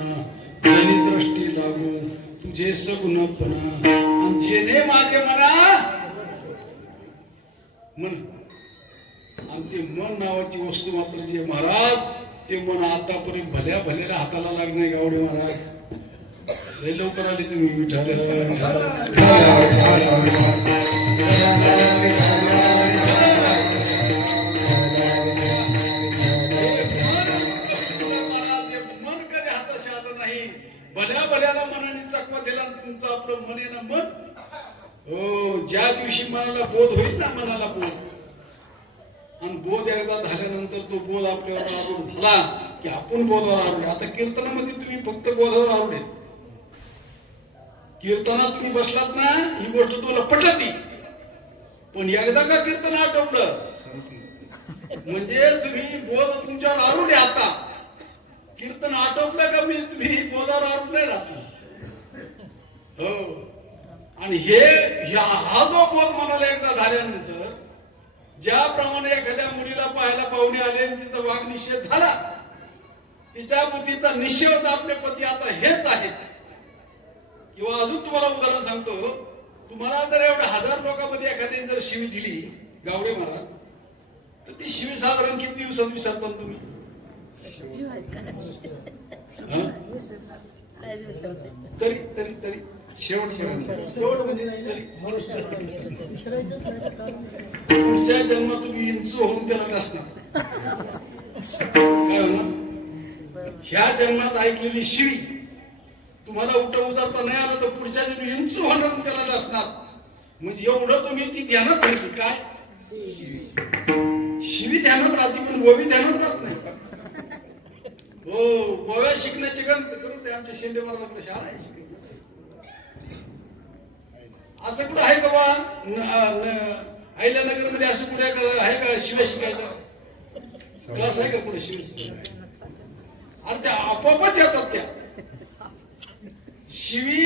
जेने दृष्टी लागू तुझे सगुणपणा. आणि जेने माझे मना मन, आणि ते मन नावाची वस्तू मात्र जे महाराज, ते मन आतापर्यंत भल्या भल्याला हाताला लागणार. गावडे महाराज लय लवकर आले तुम्ही. विठाले भल्या भल्याला मनाने चकवा दिला तुमचं आपलं मन आहे ना मन. हो ज्या दिवशी मनाला बोध होईल ना, मनाला बोध, आणि बोध एकदा झाल्यानंतर तो बोध आपल्यावर आरूढ झाला की आपण बोधावर आरूढ. आता कीर्तनामध्ये तुम्ही फक्त बोधावर आरूढ आहे. कीर्तनात तुम्ही बसलात ना, ही गोष्ट तुम्हाला पटली. पण एकदा का कीर्तन आठवलं म्हणजे तुम्ही बोध तुमच्यावर आरूढ आहे. आता कीर्तन आटोपलं का मी तुम्ही बोधावर आरूढ नाही राहतो. हो, आणि हा जो बोध मनाला एकदा झाल्यानंतर, ज्याप्रमाणे एखाद्या मुलीला पाहायला पाहुणे आले आणि तिचा वाघ निषेध झाला, तिच्या बुद्धीचा निषेध आपले पती आता हेच आहेत. किंवा अजून तुम्हाला उदाहरण सांगतो. तुम्हाला जर एवढ्या 1000 लोकांमध्ये एखाद्याने जर शिवी दिली गावडे महाराज, तर ती शिवी साधारण किती दिवसात विसरता तुम्ही? तरी तरी तरी शेवट म्हणजे पुढच्या जन्मात तुम्ही इंचू होऊन त्याला नसणार. काय होणार? ह्या जन्मात ऐकलेली शिवी तुम्हाला उठवता नाही आलं तर पुढच्या जन्मी इंचू होणार त्याला नसणार. म्हणजे एवढं तुम्ही ती ध्यानात धरली. काय शिवी ध्यानात राहते पण गोवी ध्यानात राहत नाही. हो, गोव्या शिकण्याचे ते आमच्या शेंडे मारला शाळा आहे. असं कुठं आहे का बा? अहिल्यानगर मध्ये असं कुठे आहे का शिव्या शिकायचा क्लास आहे का कुठे शिव्या शिकायचा? आणि त्या आपोआपच येतात त्या शिवी.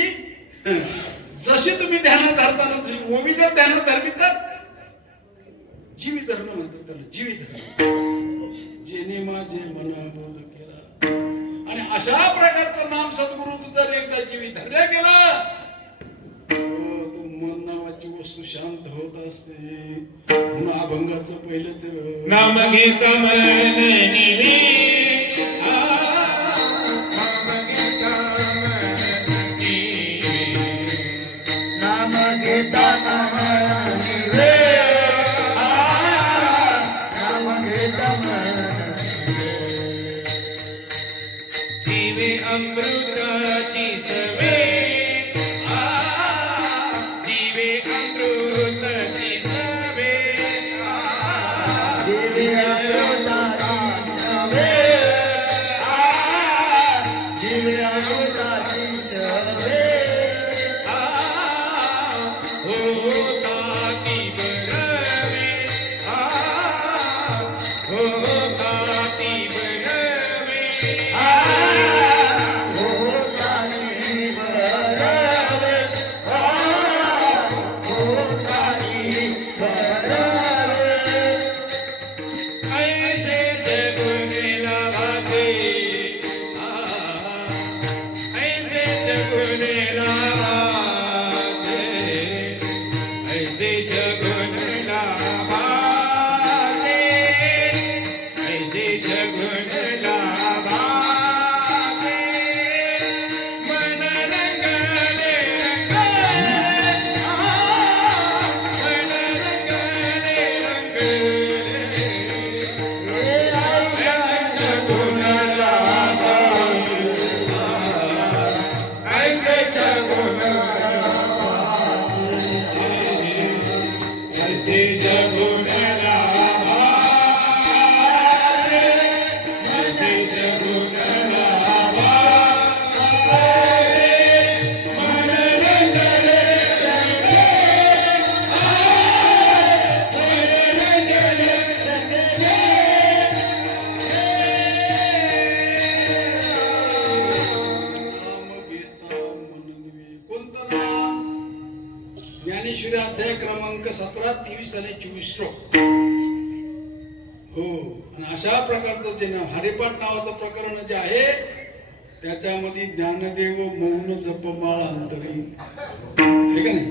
जशी तुम्ही ध्यानात धरताना तशी ओवी जर ध्यानात धरली तर जीवी धरणं म्हणतात त्याला. जीवी धरण जेने माझे मना बोध केला. आणि अशा प्रकारचं नाम सद्गुरु तू जर एकदा जीवी धरल्या गेला तो मन नावाची वस्तू शांत होत असते. म्हणून अभंगाचं पहिलंच नाम घेता मन निवे नाम घेता मन निवे नाम घेता मन जीवे अमृताची सवे जीवे अमृताची सवे जीवे अमृताची सवे जीवे अमृताची सवे हो ताती बरवे हो ताती बरवे हो ताती बरवे हो ताती बरवे ऐसे जगुने लाभाते ऐसे जगुने लाभाते ऐसे जगुन लाभाते ऐसे जगुन लाभाते मन रंगले मन रंगले ऐसे जगुन लाभाते ऐसे जगुन ऐसे जगुन लाभाते ऐसे जगुन लाभाते मन रंगले नाम घेता मन निवे. कोणतं नाम? ज्ञानेश्वरी अध्याय क्रमांक 17, 23 आणि 24 श्लोक. हो, आणि अशा प्रकारचं जे नाव हरिपाठ नावाचं प्रकरण जे आहे त्याच्यामध्ये ज्ञानदेव मौन जपमाळ अंतरी हे का नाही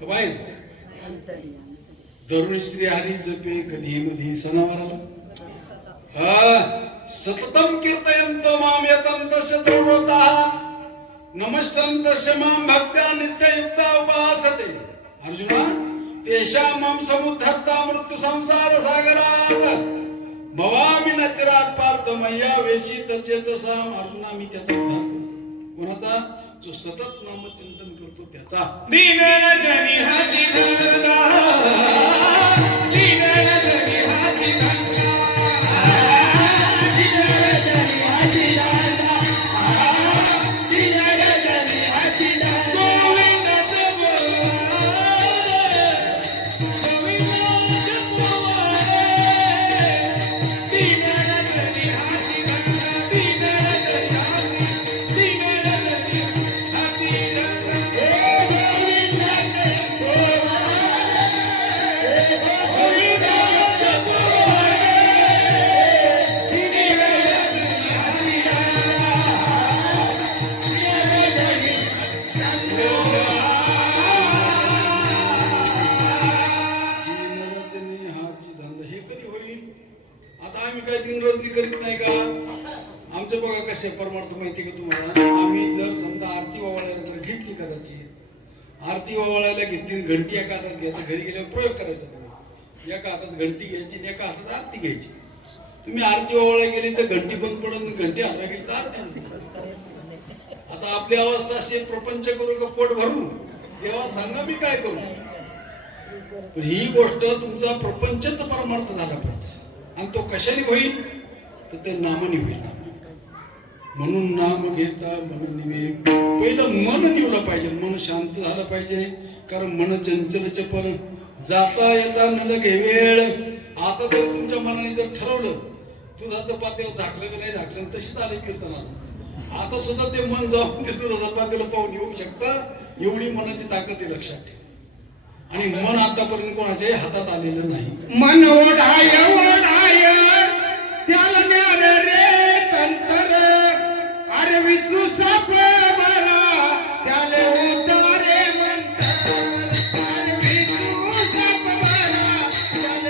का बाहेर दरुण श्री हरी जपे कधी मधी सणावाराला हा सततम कीर्तयंतो माम यतंत शत्रुव्रतः नमस्संतस्य माम भक्त्या नित्ययुक्ता उपासते. अर्जुना तेषां माम समुद्धर्ता मृत्यू संसार सागरात भवामि न चिरात पार्थ मय्या वेशित चेतसाम. अर्जुना मी त्याचा उद्धार करतो. कोणाचा? जो सतत नामचिंतन करतो त्याचा. दीनजनी हाती धरला दीनजनी हाती धरला दीनजनी हाती धरला दीनजनी हाती धरला गोविंदाचं बोवारे गोविंदाचं बोवारे दीनजनी हाती धरला दीनजनी हाती दिनरोजगी करीत नाही का? आमचं बघा कसे परमार्थ माहिती का तुम्हाला. आम्ही जर समजा आरती ओवाळायला जर घेतली कदाचित, आरती ओवाळायला घेतली, घंटी एका हातात घ्यायचं, घरी गेल्यावर प्रयोग करायचा तुम्ही. एका हातात घंटी घ्यायची आणि एका हातात आरती घ्यायची. तुम्ही आरती ओवाळायला गेली तर घंटी बंद पडून घंटी हातात गेली तर आरती. आता आपली अवस्था अशी प्रपंच करू का पोट भरू, तेव्हा सांगा मी काय करू. ही गोष्ट तुमचा प्रपंचच परमार्थ झाला पाहिजे. आणि तो कशाने होईल तर ते नामाने होईल. म्हणून नाम घेता मन निवे. पहिलं मन निवलं पाहिजे, मन शांत झालं पाहिजे. कारण मन चंचल चपल, जाता येता न लगे वेळ. आता जर तुमच्या मनाने जर ठरवलं दुधाचं पातेल झाकलं की नाही झाकलं, तशीच आले कीर्तनाला. आता सुद्धा ते मन जाऊन ते दुधाचं पातेल पाहून येऊ शकतं. एवढी मनाची ताकद आहे, लक्षात ठेवा. आणि मन आतापर्यंत कोणाच्याही हातात आलेलं नाही. मन ओढाय ओढाय त्याला न्यार रे तंतर, अरे विचू साप बरा त्याला उतारे म्हणतात. अरे विचू साप बरा त्याला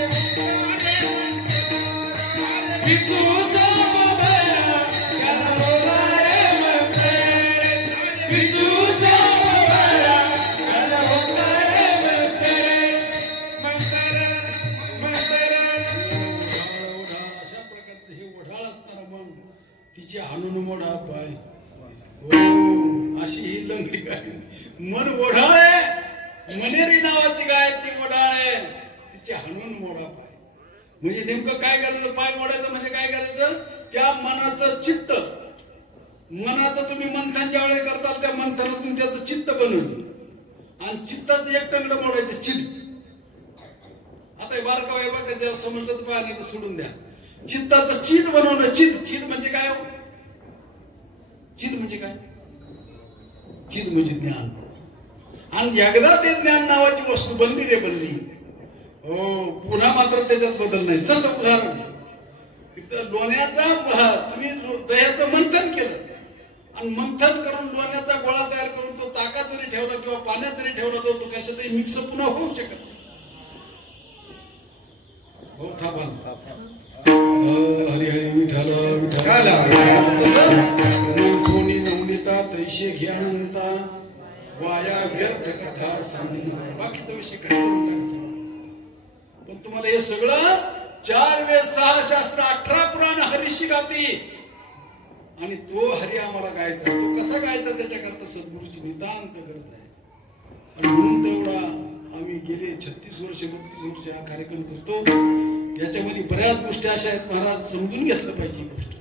उतारे म्हणतात. विचू साप बरा त्याला उतारे म्हणतात. विचू साप बरा त्याला उतारे अशा प्रकारचं हे ओढाळ असणार मन, तिचे हाणून मोडा पाय. हो, अशी ही लंगडी गाय. मन ओढाळ आहे, मनेरी नावाची गाय ती ओढाळ आहे, तिचे हाणून मोडा पाय. म्हणजे नेमकं काय करायचं, पाय मोडायचं म्हणजे काय करायचं, त्या मनाचं चित्त, मनाचं तुम्ही मंथन ज्या वेळेला करताल त्या मंथनातून त्याचं चित्त बनवलं. आणि चित्ताचं एक टंगड मोडायचं, चित्त. आता बारकाव आहे बघा, ज्याला समजलं तर पाहा, नाही तर सोडून द्या. चित्ताचं चित बनवणं. चित म्हणजे काय हो? चित म्हणजे काय? चित म्हणजे ज्ञान. आणि एकदा ते ज्ञान नावाची वस्तू बनली रे बनली, हो, पुन्हा मात्र त्याच्यात बदल नाही. जसं उदाहरण, लोण्याचा तुम्ही दह्याचं मंथन केलं आणि मंथन करून लोण्याचा गोळा तयार करून तो ताकात जरी ठेवला किंवा पाण्यात जरी ठेवला तर तो कशातही मिक्स पुन्हा होऊ शकत. हो, हरी हरी विठाल विठाल. कोणी नवनीता तैशे घ्यानंता वाया व्यर्थ कथा सांग. बाकीचा विषय काय करून टाकायचा. पण तुम्हाला हे सगळं 4 वेद 6 शास्त्र 18 पुराण हरीशी गाती. आणि तो हरी आम्हाला गायचा. तो कसा गायचा त्याच्याकरता सद्गुरूची नितांत गरज आहे. आणि म्हणून तेवढा आम्ही गेले 36 वर्ष 32 वर्ष हा कार्यक्रम करतो. याच्यामध्ये बऱ्याच गोष्टी अशा आहेत, महाराज समजून घेतलं पाहिजे. ही गोष्ट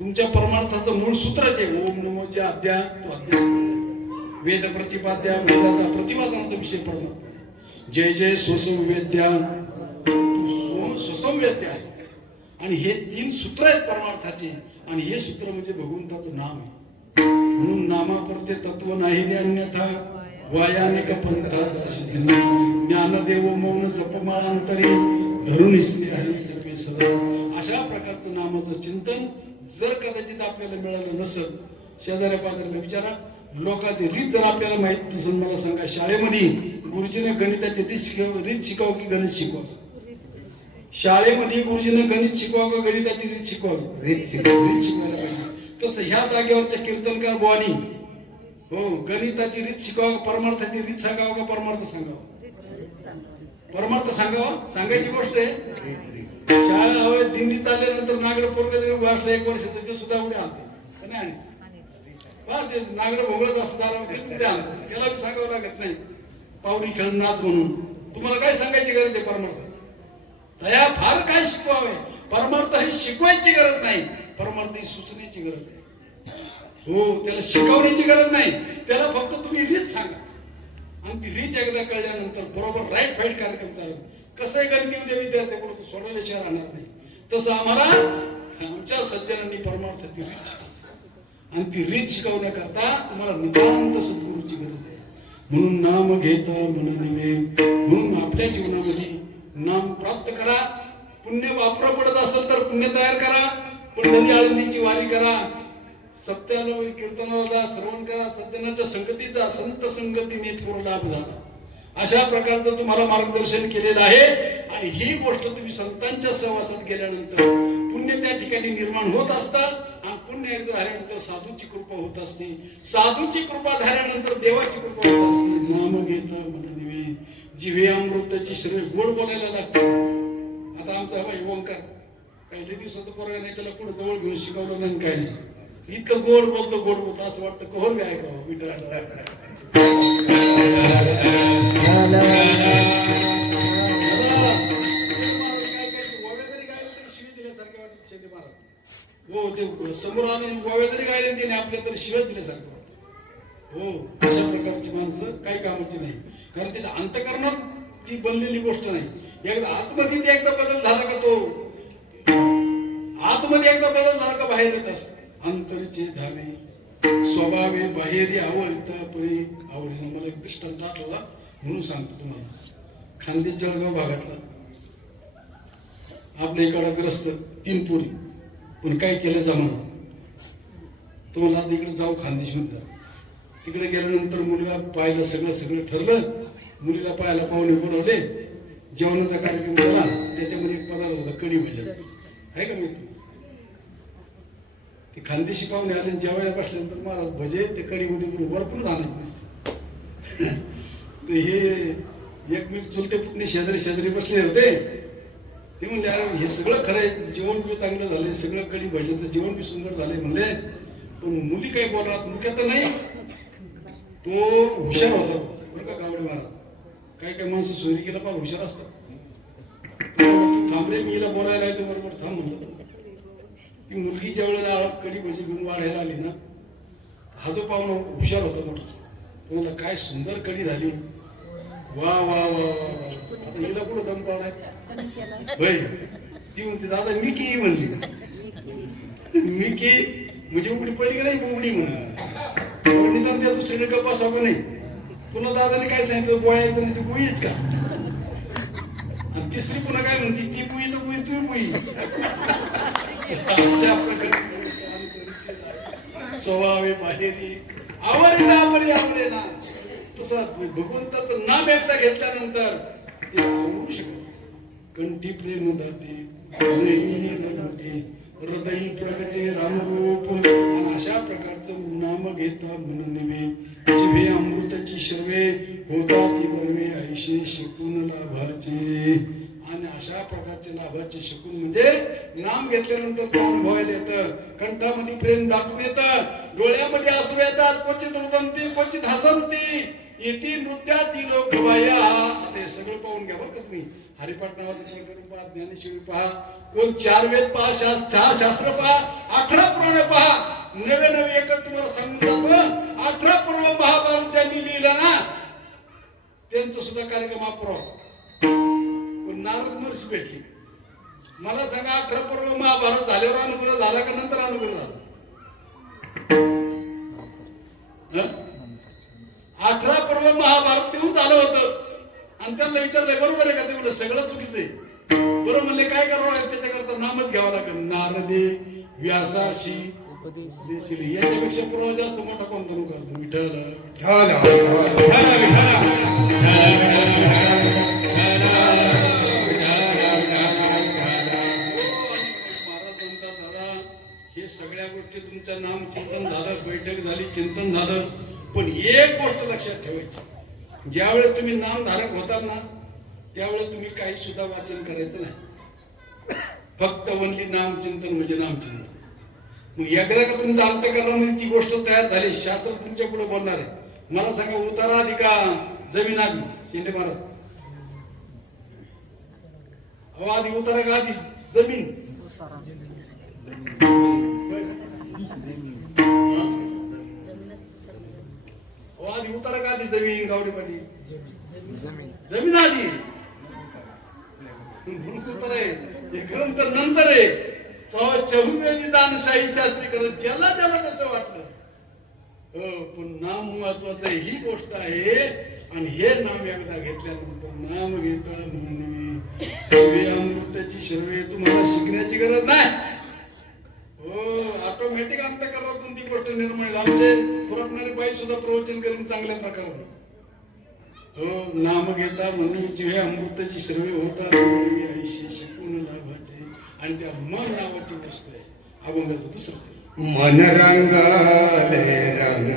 तुमच्या परमार्थाचं मूळ सूत्रच आहे. ओम नमो जे अध्या तो अध्याय, वेद प्रतिपाद्या, वेदाचा प्रतिपादनाचा विषय परमार्थ. जय जय स्वसंवेद्या स्वसंवेद्या. आणि हे 3 सूत्र आहेत परमार्थाचे. आणि हे सूत्र म्हणजे भगवंताचं नाम आहे. म्हणून नामापरते तत्व नाही अन्यथा वायानिक पंथा. ज्ञानदेव मौन जपमांतरे धरून जपे सदा. अशा प्रकारचं नामाचं चिंतन जर कदाचित आपल्याला मिळालं नसेल, शेजाऱ्या पाजाऱ्याला विचारा. लोकांची रीत जर आपल्याला माहित नसेल, मला सांगा, शाळेमध्ये गुरुजीने गणिताची रीत शिकावं की गणित शिकवावं? शाळेमध्ये गुरुजीने गणित शिकवावं का गणिताची रीत शिकवावी? रीत शिकवायला पाहिजे. तसं ह्या जागेवरच्या कीर्तनकार बुवानी, हो, गणिताची रीत शिकवावं, परमार्थाची रीत सांगावं का परमार्थ सांगावं? परमार्थ सांगावं. सांगायची गोष्ट आहे. शाळा हवे दिंडी चालल्यानंतर नागडं पोरग जरी उभं असलं 1 वर्ष ते सुद्धा उड्या आणते नाही. ते नागडं भोगळत असताना त्याला सांगावं लागत नाही. पावरी खेळ नाच म्हणून तुम्हाला काय सांगायची गरज आहे परमार्थ? तया फार काय शिकवावे. परमार्थ ही शिकवायची गरज नाही, परमार्थ ही सुचण्याची गरज आहे. हो, त्याला शिकवण्याची गरज नाही, त्याला फक्त तुम्ही रीत सांगा. आणि ती रीत एकदा कळल्यानंतर बरोबर राईट फाईट कार्यक्रम चालेल. कसं आहे गणती उद्या विद्यार्थ्याकडून सोडवल्या शिवाय राहणार नाही. तसं आम्हाला आमच्या सज्जनांनी परमार्थाची रीत शिकवली. आणि ती रीत शिकवण्याकरता तुम्हाला नितांत सद्गुरूची गरज आहे. म्हणून नाम घेता मन निवे. म्हणून आपल्या जीवनामध्ये नाम प्राप्त करा. पुण्य वापर पडत असेल तर पुण्य तयार करा. पंढरी आळंदीची वारी करा. सत्याला कीर्तनाला श्रवण करा. सज्जनाच्या संगतीचा संत संगतीने थोर लाभ झाला. अशा प्रकारचं तुम्हाला मार्गदर्शन केलेलं आहे. आणि ही गोष्ट तुम्ही संतांच्या सहवासात गेल्यानंतर पुण्य त्या ठिकाणी निर्माण होत असतात. आणि पुण्य एकदा झाल्यानंतर साधूची कृपा होत असते, साधूची कृपा झाल्यानंतर देवाची कृपा होत असते. नाम घेत मन निवे जिवे अमृताची श्रेय गोड बोलायला लागते. आता आमचा भाई ओंकार काही दिवसात पोरगा नाही, त्याला पुढे जवळ घेऊन शिकवलं नाही काय नाही, इतकं गोड बोलतो असं वाटतं कोण बी ऐकावं विठ्ठला. हो ते समोर आणून गोव्या जरी गायले त्याने आपल्या तर शिवाय दिल्यासारखं वाटतं. हो अशा प्रकारची माणसं काही कामाची नाही, कारण त्याच्या अंतकरणात ती बनलेली गोष्ट नाही. एकदा आतमध्ये ते एकदा बदल झाला का, तो आतमध्ये एकदा बदल झाला का बाहेर येत असतो. अंतरचे धावे स्वभावे बाहेरी आवडता परी आवडीनं. मला एक दृष्टांत आठवला म्हणून सांगतो तुम्हाला. खानदेश जळगाव भागातला आपल्या इकडं ग्रस्त 3 पोरी, पण काय केलं जमाना, तो मला आता इकडे जाऊ खानदेश मध्ये. तिकडे गेल्यानंतर मुलगा पाहायला सगळं ठरलं, मुलीला पाहायला पाहुणे बोलवले, जेवणाचा कार्यक्रम झाला. त्याच्यामध्ये एक पदार्थ होता कढी भजी, आहे का माहिती. ते खानदेशी पाहुणे आले, जेवायला बसल्यानंतर महाराज भजे ते कढीमध्ये वरपून झाले नसते. हे एकमेक चुलते पुतणे शेजारी बसले होते. ते म्हणले अरे हे सगळं खरं आहे, जेवण बी चांगलं झालंय, सगळं कढी भजीचं जेवण बी सुंदर झालंय म्हणले, पण मुली काय बोलणार, मुख्या तर नाही. तो हुशार होता बरं का गावडे महाराज. काही माणसं सोयरिकीला फार हुशार असतात. थांबरे मी हिला बोलायला येतो बरोबर थांब म्हणलं. ती मुलगी ज्या वेळेला कढी भजी घेऊन वाढायला आली ना, हा जो पाहुणा हुशार होता मोठा, तो म्हणला काय सुंदर कढी झाली, वा वा वा वा. आता हिला कुठं दम पावलाय भाई. ती म्हणते दादा मी की म्हणली, मी की म्हणजे उघडी पडली की नाही उघडी म्हणून निदान त्या दुसरीकडे गप्पा सावं नाही. तुला दादाने काय सांगितलं गोळ्याचं नाही, ती गोळीच का. आणि तिसरी पुन्हा काय म्हणते, ती बुई तर बुई तू बुई. अशा प्रकारे स्वभावे बाहेरी आवडे ना. तसं भगवंताचं नाम एकदा घेतल्यानंतर ते आवडू शकत. कंठी प्रेम दाते हृदयी प्रगटे रामरूप. आणि अशा प्रकारचं नाम घेता मन नव्हे जिभे अमृताची शर्वे होता ती बरवे ऐशे शिकून लाभाचे. आणि अशा प्रकारचे लाभाचे शकून म्हणजे नाम घेतल्यानंतर तो अनुभवायला येतं. कंठामध्ये प्रेम दाटून येतं, डोळ्यामध्ये अश्रू येतात, क्वचित रुदंती क्वचित हसंती येती नृत्याती लोक बाया. आता हे सगळं पाहून घ्या बरं का तुम्ही. हरिपाठ नावाचं प्रकरण पहा, ज्ञानेश्वरी पहा, कोण 4 वेद पहा, 6 शास्त्र पहा, 18 पुराण पहा. नवे एकच तुम्हाला सांगून जातो. 18 पूर्व महाभारत ज्यांनी लिहिलं ना त्यांचं सुद्धा कार्यक्रम अपुरा. पण नारद महर्षी भेटली. मला सांगा 18 पूर्व महाभारत झाल्यावर अनुग्रह झाला का नंतर अनुग्रह झाला? 18 पूर्व महाभारत घेऊन झालं होतं. आणि त्यांना विचारलंय बरोबर आहे का, ते म्हणलं सगळं चुकीचं आहे. बरोबर म्हणले काय करावं लागेल, त्याच्याकरता नामच घ्यावं लागेल. नारदे व्यासाशी याच्यापेक्षा पुरावा जास्त मोठा कोणता लोक असतो. विठ्ठल हे सगळ्या गोष्टी तुमचं नाम चिंतन झालं, बैठक झाली, चिंतन झालं. पण एक गोष्ट लक्षात ठेवायची, ज्यावेळेस तुम्ही नामधारक होताल ना त्यावेळेस तुम्ही काही सुद्धा वाचन करायचं नाही. फक्त वनली नामचिंतन म्हणजे नामचिंतन. मग एकदा का तुमचा अंतःकरणामध्ये ती गोष्ट तयार झाली, शास्त्र तुमच्या पुढे बोलणार आहे. मला सांगा उतारा आधी का जमीन आधी? शिंदे महाराज अहो आधी उतारा का आधी जमीन? आधी उतारा का आधी जमीन? गावडे पाणी जमीन आधी उतारा आहे ग्रंथ नंतर आहे. चहुवेदी दानशाही शास्त्री करत ज्याला त्याला कसं वाटलं. पण नाम महत्वाचं ही गोष्ट आहे. आणि हे नाम एकदा घेतल्यानंतर नाम घेता म्हणून अमृताची शर्वे तुम्हाला शिकण्याची गरज नाही. हो ऑटोमॅटिक अंतःकरणातून ती गोष्ट निर्माण. आमचे पुरपणारी बाई सुद्धा प्रवचन करून चांगल्या प्रकारे हो नाम घेता म्हणून जिवे अमृताची शर्वे होता ऐशी शिकून लाभाचे. आणि त्या मन नावाची वस्तू आहे अभंगाचं दुसरं. मन रंगाले रंगाले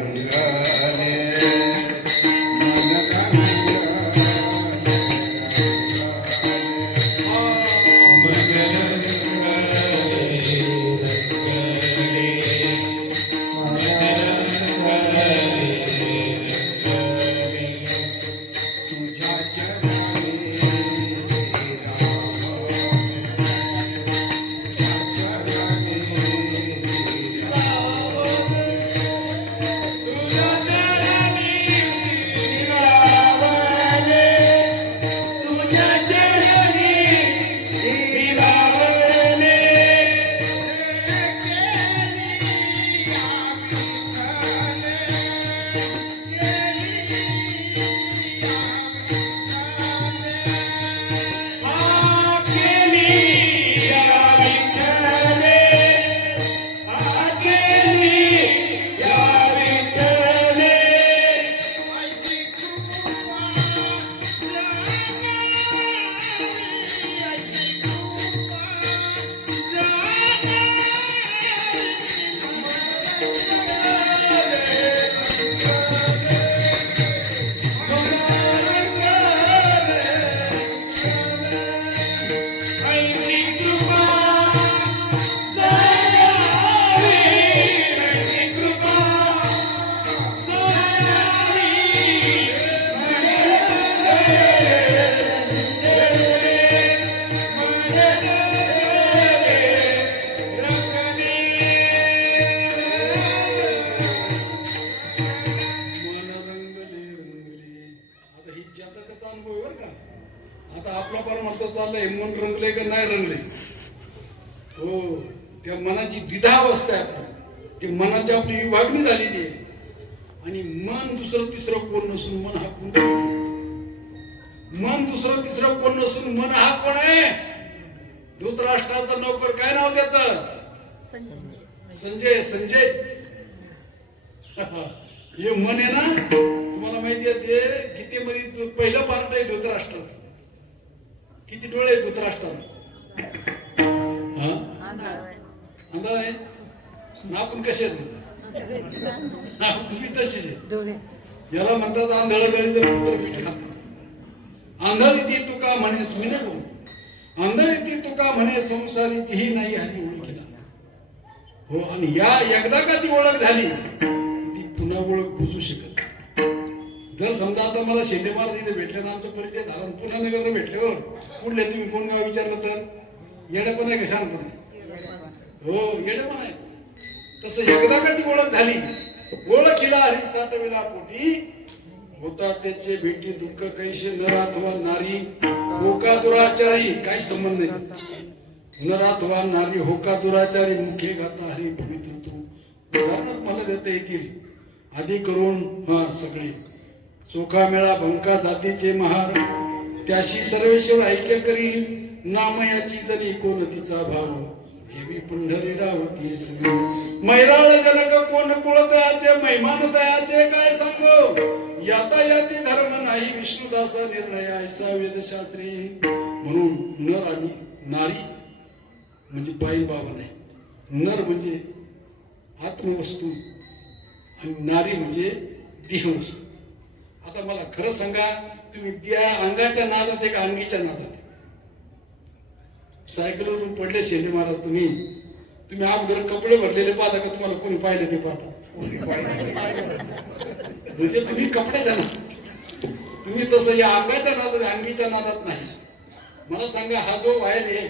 मन तुझ्या चरणी आता आपला परमार्थ चाललंय मन रंगले का नाही रंगले. हो, त्या मनाची द्विधावस्था आहे आपली. ते मनाची आपली विभागणी झालेली आहे. आणि मन दुसरं तिसरं कोण नसून मन हा कोण आहे? मन दुसरं तिसरं कोण नसून मन हा कोण आहे? धृतराष्ट्राचा नोकर काय नाव त्याचं? संजय. संजय हे मन आहे ना, तुम्हाला माहिती आहे ते गीतेमध्ये पहिलं पार्ट आहे धृतराष्ट्राचं. किती डोळे आहेत धृतराष्ट्राला? आंधळा आहे ना. आपण कसे आहेत? आपण तसेच आहे. याला म्हणतात आंधळ दळी तर पुत्र पीठ खात. आंधळी ती तुका म्हणे सुने कोण, आंधळी ती तुका म्हणे संसारीची ही नाही हरी ओळखीला. हो, आणि या एकदा का ती ओळख झाली ती पुन्हा ओळख बुजू शकत. जर समजा आता मला शेंडेमार तिथे भेटले ना, आमचा परिचय झाला, पुन्हा नगरला भेटल्यावर कुठले तुम्ही कोण गाव विचारलं तर येडेपण आहे का शहाणपण? हो, येडेपण आहे. तसं एकदा का ती ओळख झाली, ओळखीला हरी सातवेला पोटी होता त्याचे भेटी दुःख कैसे नर अथवा नारी होका दुराचारी. काही संबंध नाही. नर अथवा नारी होका दुराचारी मुखे गाता हरी पवित्र तू. उदाहरण मला देता येतील आधी करून सगळे चोखा मेळा भंका जातीचे महार त्याशी सर्वेश्वर ऐक्य करी नामयाची जरी कोणतीचा भाव जेवी पंढरी रावती सगळी मैराळ जनक कोण कुळतयाचे महिमान दयाचे काय सांगो याता याती धर्म नाही विष्णुदासा निर्णय ऐसा वेदशास्त्री. म्हणून नर आणि नारी म्हणजे बाई बाबा नाही. नर म्हणजे आत्मवस्तू आणि नारी म्हणजे देहवस्तू. आता मला खरं सांगा, तुम्ही त्या अंगाच्या नादात एक अंगीच्या नादात सायकलवरून पडले शेंडे महाराज तुम्ही अगोदर कपडे भरलेले पाहता का? तुम्हाला कोणी पाहिले ते पाहता म्हणजे तुम्ही कपडे जाणार. तुम्ही तसं या अंगाच्या नादात अंगीच्या नादात नाही. मला सांगा, हा जो वायर आहे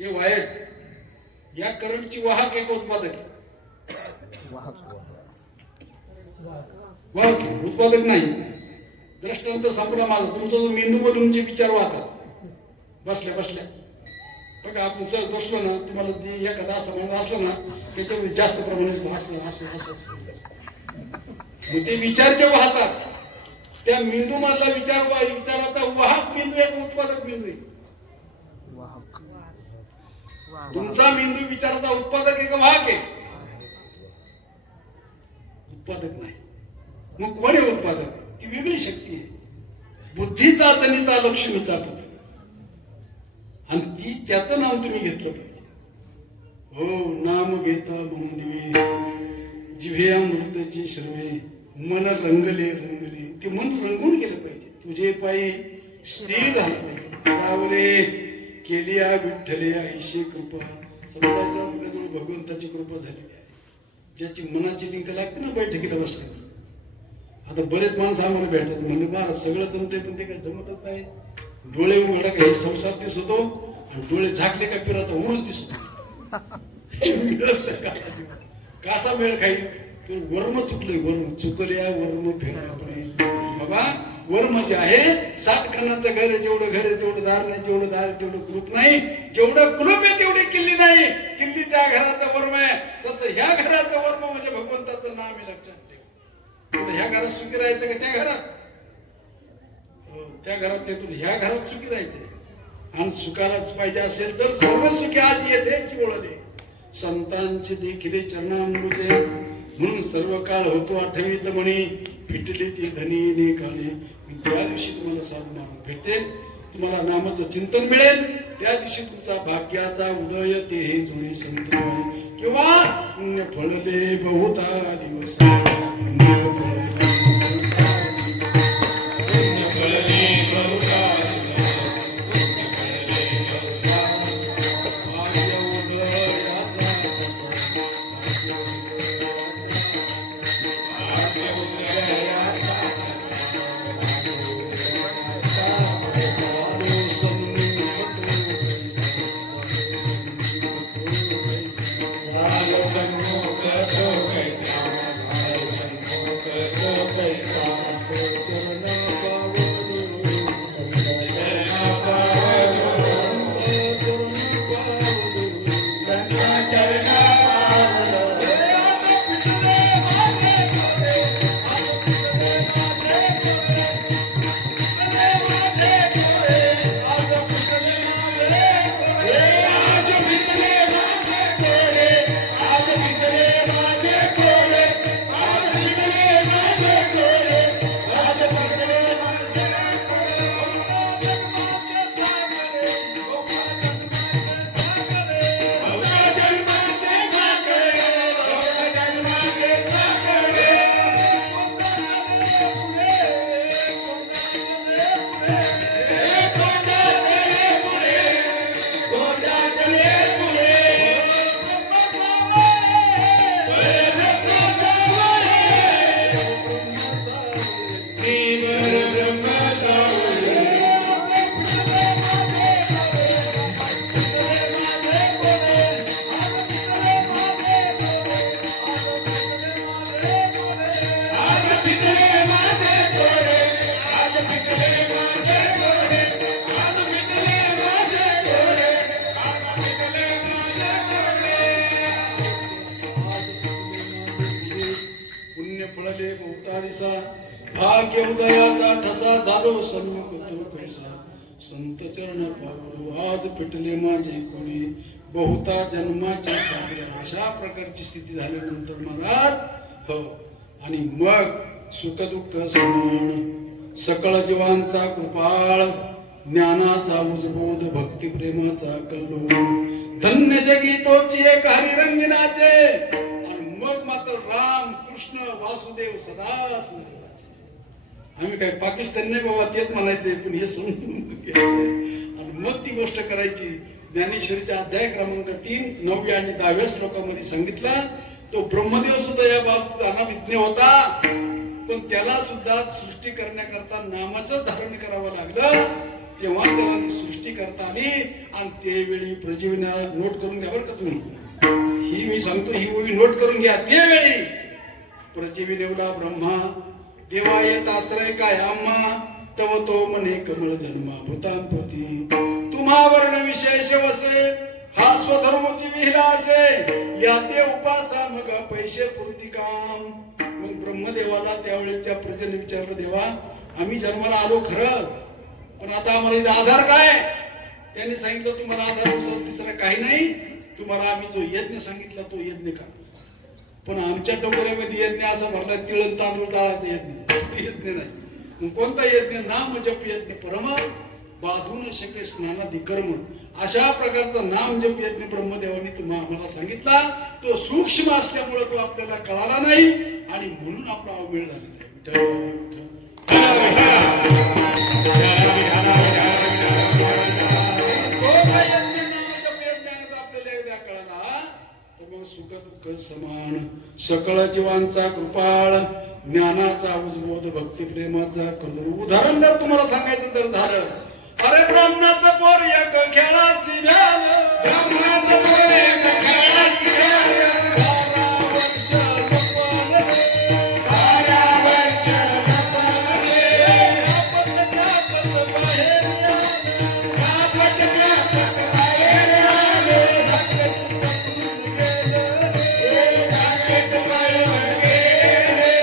हे वायर या करंटची वाहक एक उत्पादक आहे. उत्पादक नाही. दृष्टांत संपला माझा. तुमचा जो मेंदू मधून जे विचार वाहतात बसल्या बसल्या बघा, आपण सहज बसलो ना, तुम्हाला एखादा असं म्हणून असलं ना त्याच्यामध्ये जास्त प्रमाणात असं असं असं मग ते विचार जे वाहतात त्या मेंदू मधला विचाराचा वाहक मेंदू एक उत्पादक मेंदू आहे. तुमचा मेंदू विचाराचा उत्पादक आहे का वाहक आहे? उत्पादक नाही. मग कोण आहे उत्पादक? ती वेगळी शक्ती आहे. बुद्धीचा जनिता लक्ष्मीचा पुत्र. आणि ती त्याचं नाव तुम्ही घेतलं पाहिजे. हो नाम घेता म्हणून जिभे अमृताची श्रवे मन रंगले रंगले. ते मन रंगून गेलं पाहिजे, तुझे पायी स्थिर झालं पाहिजे. त्यावरे केली विठ्ठले आईशी कृपा. समजायचं आपल्याजवळ भगवंताची कृपा झालेली आहे. ज्याची मनाची लिंक लागते ना बैठकीला बसले. आता बरेच माणसं आम्हाला भेटतात, म्हणजे महाराज सगळं जमते पण ते काय जमतच नाही. डोळे उघडा काही संसार दिसतो आणि डोळे झाकले का फिराचा उरूच दिसतो. कसा वेळ काही वर्म चुकले, वर्म चुकल्या वर्म फिरणे. बाबा वर्म जे आहे 60 खणाचं घर आहे, जेवढं घर आहे तेवढं दार नाही, जेवढं दार आहे तेवढं कुलूप नाही, जेवढं कुलूप आहे तेवढी किल्ली नाही. किल्ली त्या घराचं वर्म आहे, तसं ह्या घराचं वर्म म्हणजे भगवंताचं नाम आहे. लक्षात ठेव. ह्या घरात सुखी राहायचं का त्या घरात? त्या घरात येतून ह्या घरात सुखी राहायचंय. आणि सुखालाच पाहिजे असेल तर सर्व सुखी आज येते ओळखले. संतांचे देखील चरणामृते म्हणून सर्व काळ होतो आठवीत म्हणे. फिटली ती धनी काळे. त्या दिवशी तुम्हाला साधू नाम भेटेल, तुम्हाला नामाचं चिंतन मिळेल. त्या दिवशी तुमचा भाग्याचा उदय ते हे जुने संत किंवा पुण्य फळले बहुता दिवस. भाग्य उदयाचा ठसा झालो सन्मुख तो कैसा. संत चरण पावलो आज पिटले माझे कोणी. बहुता जन्माच्या सागऱ्या. अशा प्रकारची स्थिती झाल्यानंतर महाराज हो आणि मग सुख दुःख समान सकळ जीवांचा कृपाळ ज्ञानाचा उजबोध भक्ती प्रेमाचा कल्लोळ धन्य जगी तोची एक हरिरंगिनाचे. आणि मग मात्र राम कृष्ण वासुदेव सदा स्मरणाचे. आम्ही काय पाकिस्तान नाही बाबा तेच म्हणायचंय, पण हे समजून घ्यायचंय आणि मग ती गोष्ट करायची. ज्ञानेश्वरीच्या अध्याय क्रमांक 3 9व्या आणि 10व्या श्लोकामध्ये सांगितला तो ब्रह्मदेव सुद्धा या बाबतीत अनाविज्ञ होता, पण त्याला सुद्धा सृष्टी करण्याकरता नामाचं धारण करावं लागलं. तेव्हा त्याला ती सृष्टी करता आली. आणि त्यावेळी प्रजीवना नोट करून घ्या बरं का तुम्ही, ही मी सांगतो ही ओवी नोट करून घ्या. त्यावेळी प्रजीविनेवला ब्रह्मा देवा येत आश्रय काय आम्हा तव तो मने कमळ जन्मा भूतांपती तुम्हा वर्ण विशेष वसे हा स्वधर्मची विहिला असे याते उपासा मग पैसे पुरती काम. मग ब्रह्मदेवाला त्यावेळेच्या प्रजेने विचारलं देवा आम्ही जन्माला आलो खरं, पण आता आम्हाला इथे आधार काय? त्यांनी सांगितलं तुम्हाला आधार दुसरा तिसरा काही नाही, तुम्हाला आम्ही जो यज्ञ सांगितला तो यज्ञ करा. पण आमच्या टोकऱ्यामध्ये यज्ञ असा भरला तिळण तांदूळ ताळाचा यज्ञ नाही. मग कोणता यज्ञ? नाम जप यज्ञ परम बाधून शके स्नानादी कर्म. अशा प्रकारचा नाम जप यज्ञ ब्रह्मदेवानी तुम्हाला आम्हाला सांगितला. तो सूक्ष्म असल्यामुळे तो आपल्याला कळाला नाही आणि म्हणून आपला अवमेळ झालेला आहे. आपल्याला एकदा कळाला तर मग सुख दुःख समान सकळ जीवांचा कृपाळ ज्ञानाचा उद्बोध भक्ती प्रेमाचा कलर. उदाहरण जर तुम्हाला सांगायचं तर झालं, अरे ब्रह्मनाचं पोर एक खेळाची भ्याल, ब्रह्मनाचं पोर एक खेळाची भ्याल, 12 वर्ष जपाल रे, 12 वर्ष जपाल रे, कापत बाहेर आलं, कापत बाहेर आलं, धाकट पळून गेलं रे, धाकट पळून गेलं रे,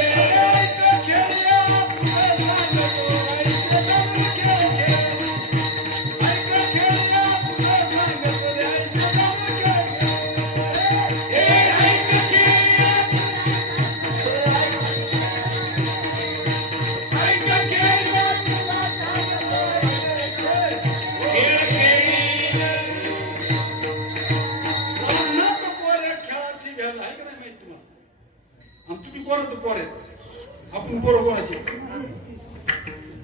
खेळ्या आपण पोरं कोणाचे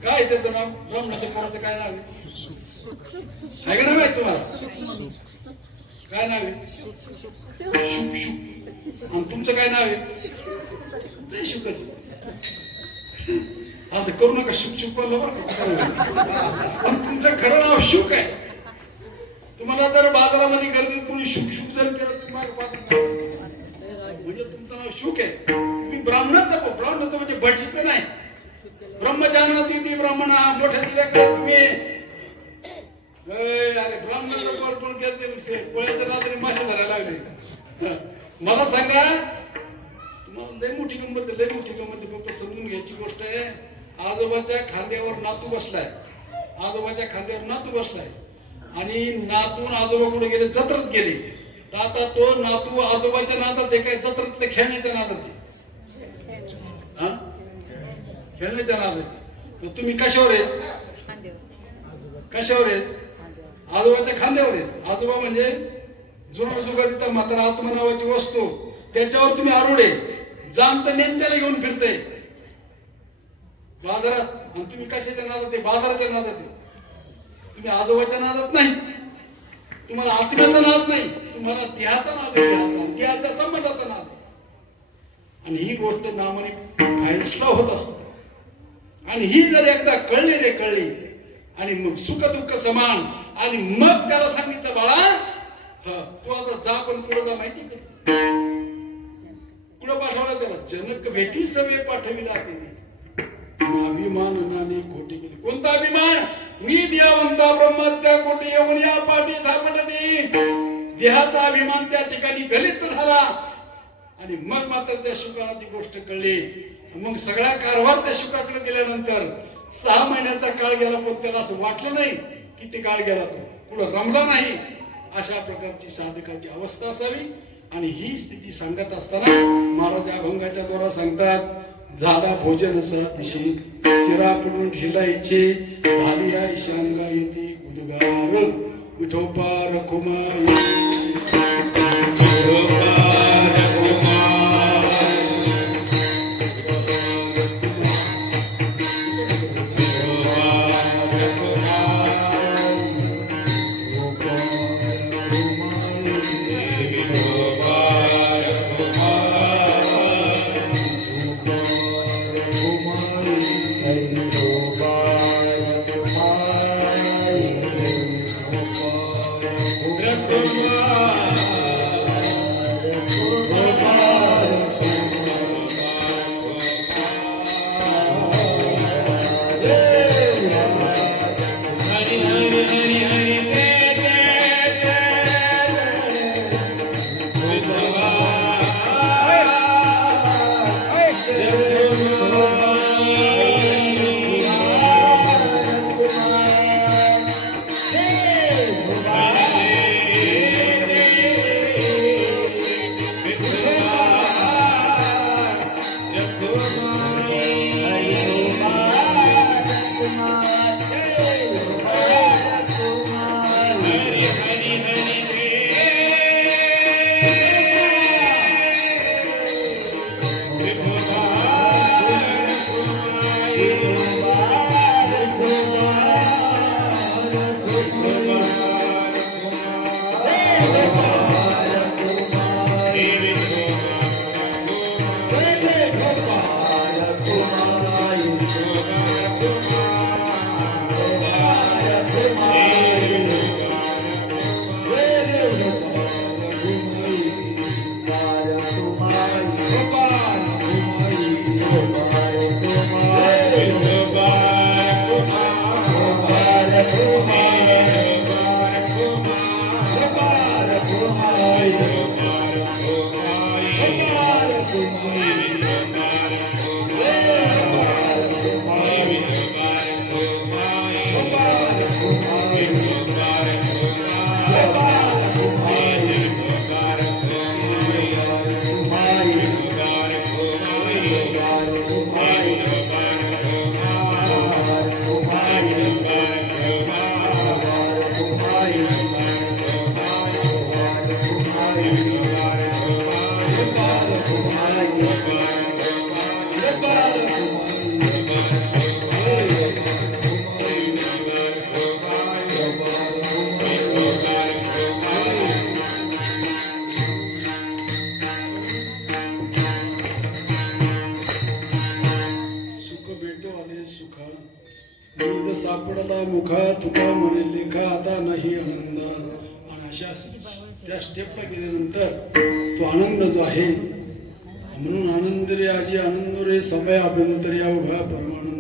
काय त्याचं नाव? ब्रह्मनाच्या पोराचं काय नाव आहे? आहे का नाही माहित तुम्हाला? काय नाव आहे? शुक. आणि तुमचं काय नाव आहे? ते शुकच. असं करू नका, शुक शुक बोललं बरं का. पण तुमचं खरं नाव शुक आहे. तुम्हाला जर बाजारामध्ये गर्दीत कोणी शुक शुक जर केलं तर म्हणजे तुमचं नाव शुक आहे. तुम्ही ब्राह्मणाचं म्हणजे भटजीचं नाही. ब्रह्मजानाती ती ब्राह्मणा मोठ्या दिल्या का तुम्ही? अरे ब्राह्मणाचं परतून केलं पोळ्याच्या रात्री मासे धरायला लागले. मला सांगा, तुम्हाला लय मोठी गंमत फक्त समजून घ्यायची गोष्ट आहे. आजोबाच्या खांद्यावर नातू बसलाय, आजोबाच्या खांद्यावर नातू बसलाय आणि नातून आजोबा कुठे गेले? जत्रेत गेले. तर आता तो नातू आजोबाच्या नादात आहे काय? जत्रेतले खेळण्याच्या नादात आहे. खेळण्याच्या नादात. तुम्ही कशावर आहेत? कशावर आहेत? आजोबाच्या खांद्यावर आहेत. आजोबा म्हणजे जुना जुगारीचा म्हातारा आत्मा नावाची वस्तू, त्याच्यावर तुम्ही आरूढे जाम तर नेत्याला घेऊन फिरते बाजारात. आणि तुम्ही कशाच्या नादात आहे? बाजाराच्या नादात आहे. तुम्ही आजोबाच्या नादात नाही, तुम्हाला आत्म्याचा नाद नाही, तुम्हाला देहाचा नाद आहे. देहाच्या संबंधाचा नाद आहे. आणि ही गोष्ट नामाने फायसला होत असते. आणि ही जर एकदा कळली आणि मग सुख दुःख समान. आणि मग त्याला सांगितलं, बाळा तू आता जा, पण कुठं जा माहिती का? कुठं पाठवलं त्याला? जनक भेटी सवे पाठविला तिने. अभिमान नाने खोटी केली. कोणता अभिमान? मी देवंता ब्रह्मत्या कोटी येऊन या पाठी थापटते. देहाचा अभिमान त्या ठिकाणी गलित झाला. आणि मग मात्र त्या शुकाला ती गोष्ट कळली. मग सगळा कारभार त्या शुकाकडे दिल्यानंतर 6 महिन्याचा काळ गेला, पण त्याला असं वाटलं नाही किती काळ गेला, तो कुठं रमला नाही. अशा प्रकारची साधकाची अवस्था असावी. आणि ही स्थिती सांगत असताना महाराज अभंगाच्या द्वारा सांगतात, झाला भोजन अतिशय चिरा पडून ठेलायचे, झाली या शांगा येते उद्गार, विठोबा रखुमाई सुख भेटवाले सुखा वेद सापडला मुखा तुका म्हणे लेखा आता नाही आनंद. आणि अशा त्या स्टेपला गेल्यानंतर तो आनंद जो आहे म्हणून आनंद रे आजी आनंद रे समय अभ्यंतर या उभा परमानंद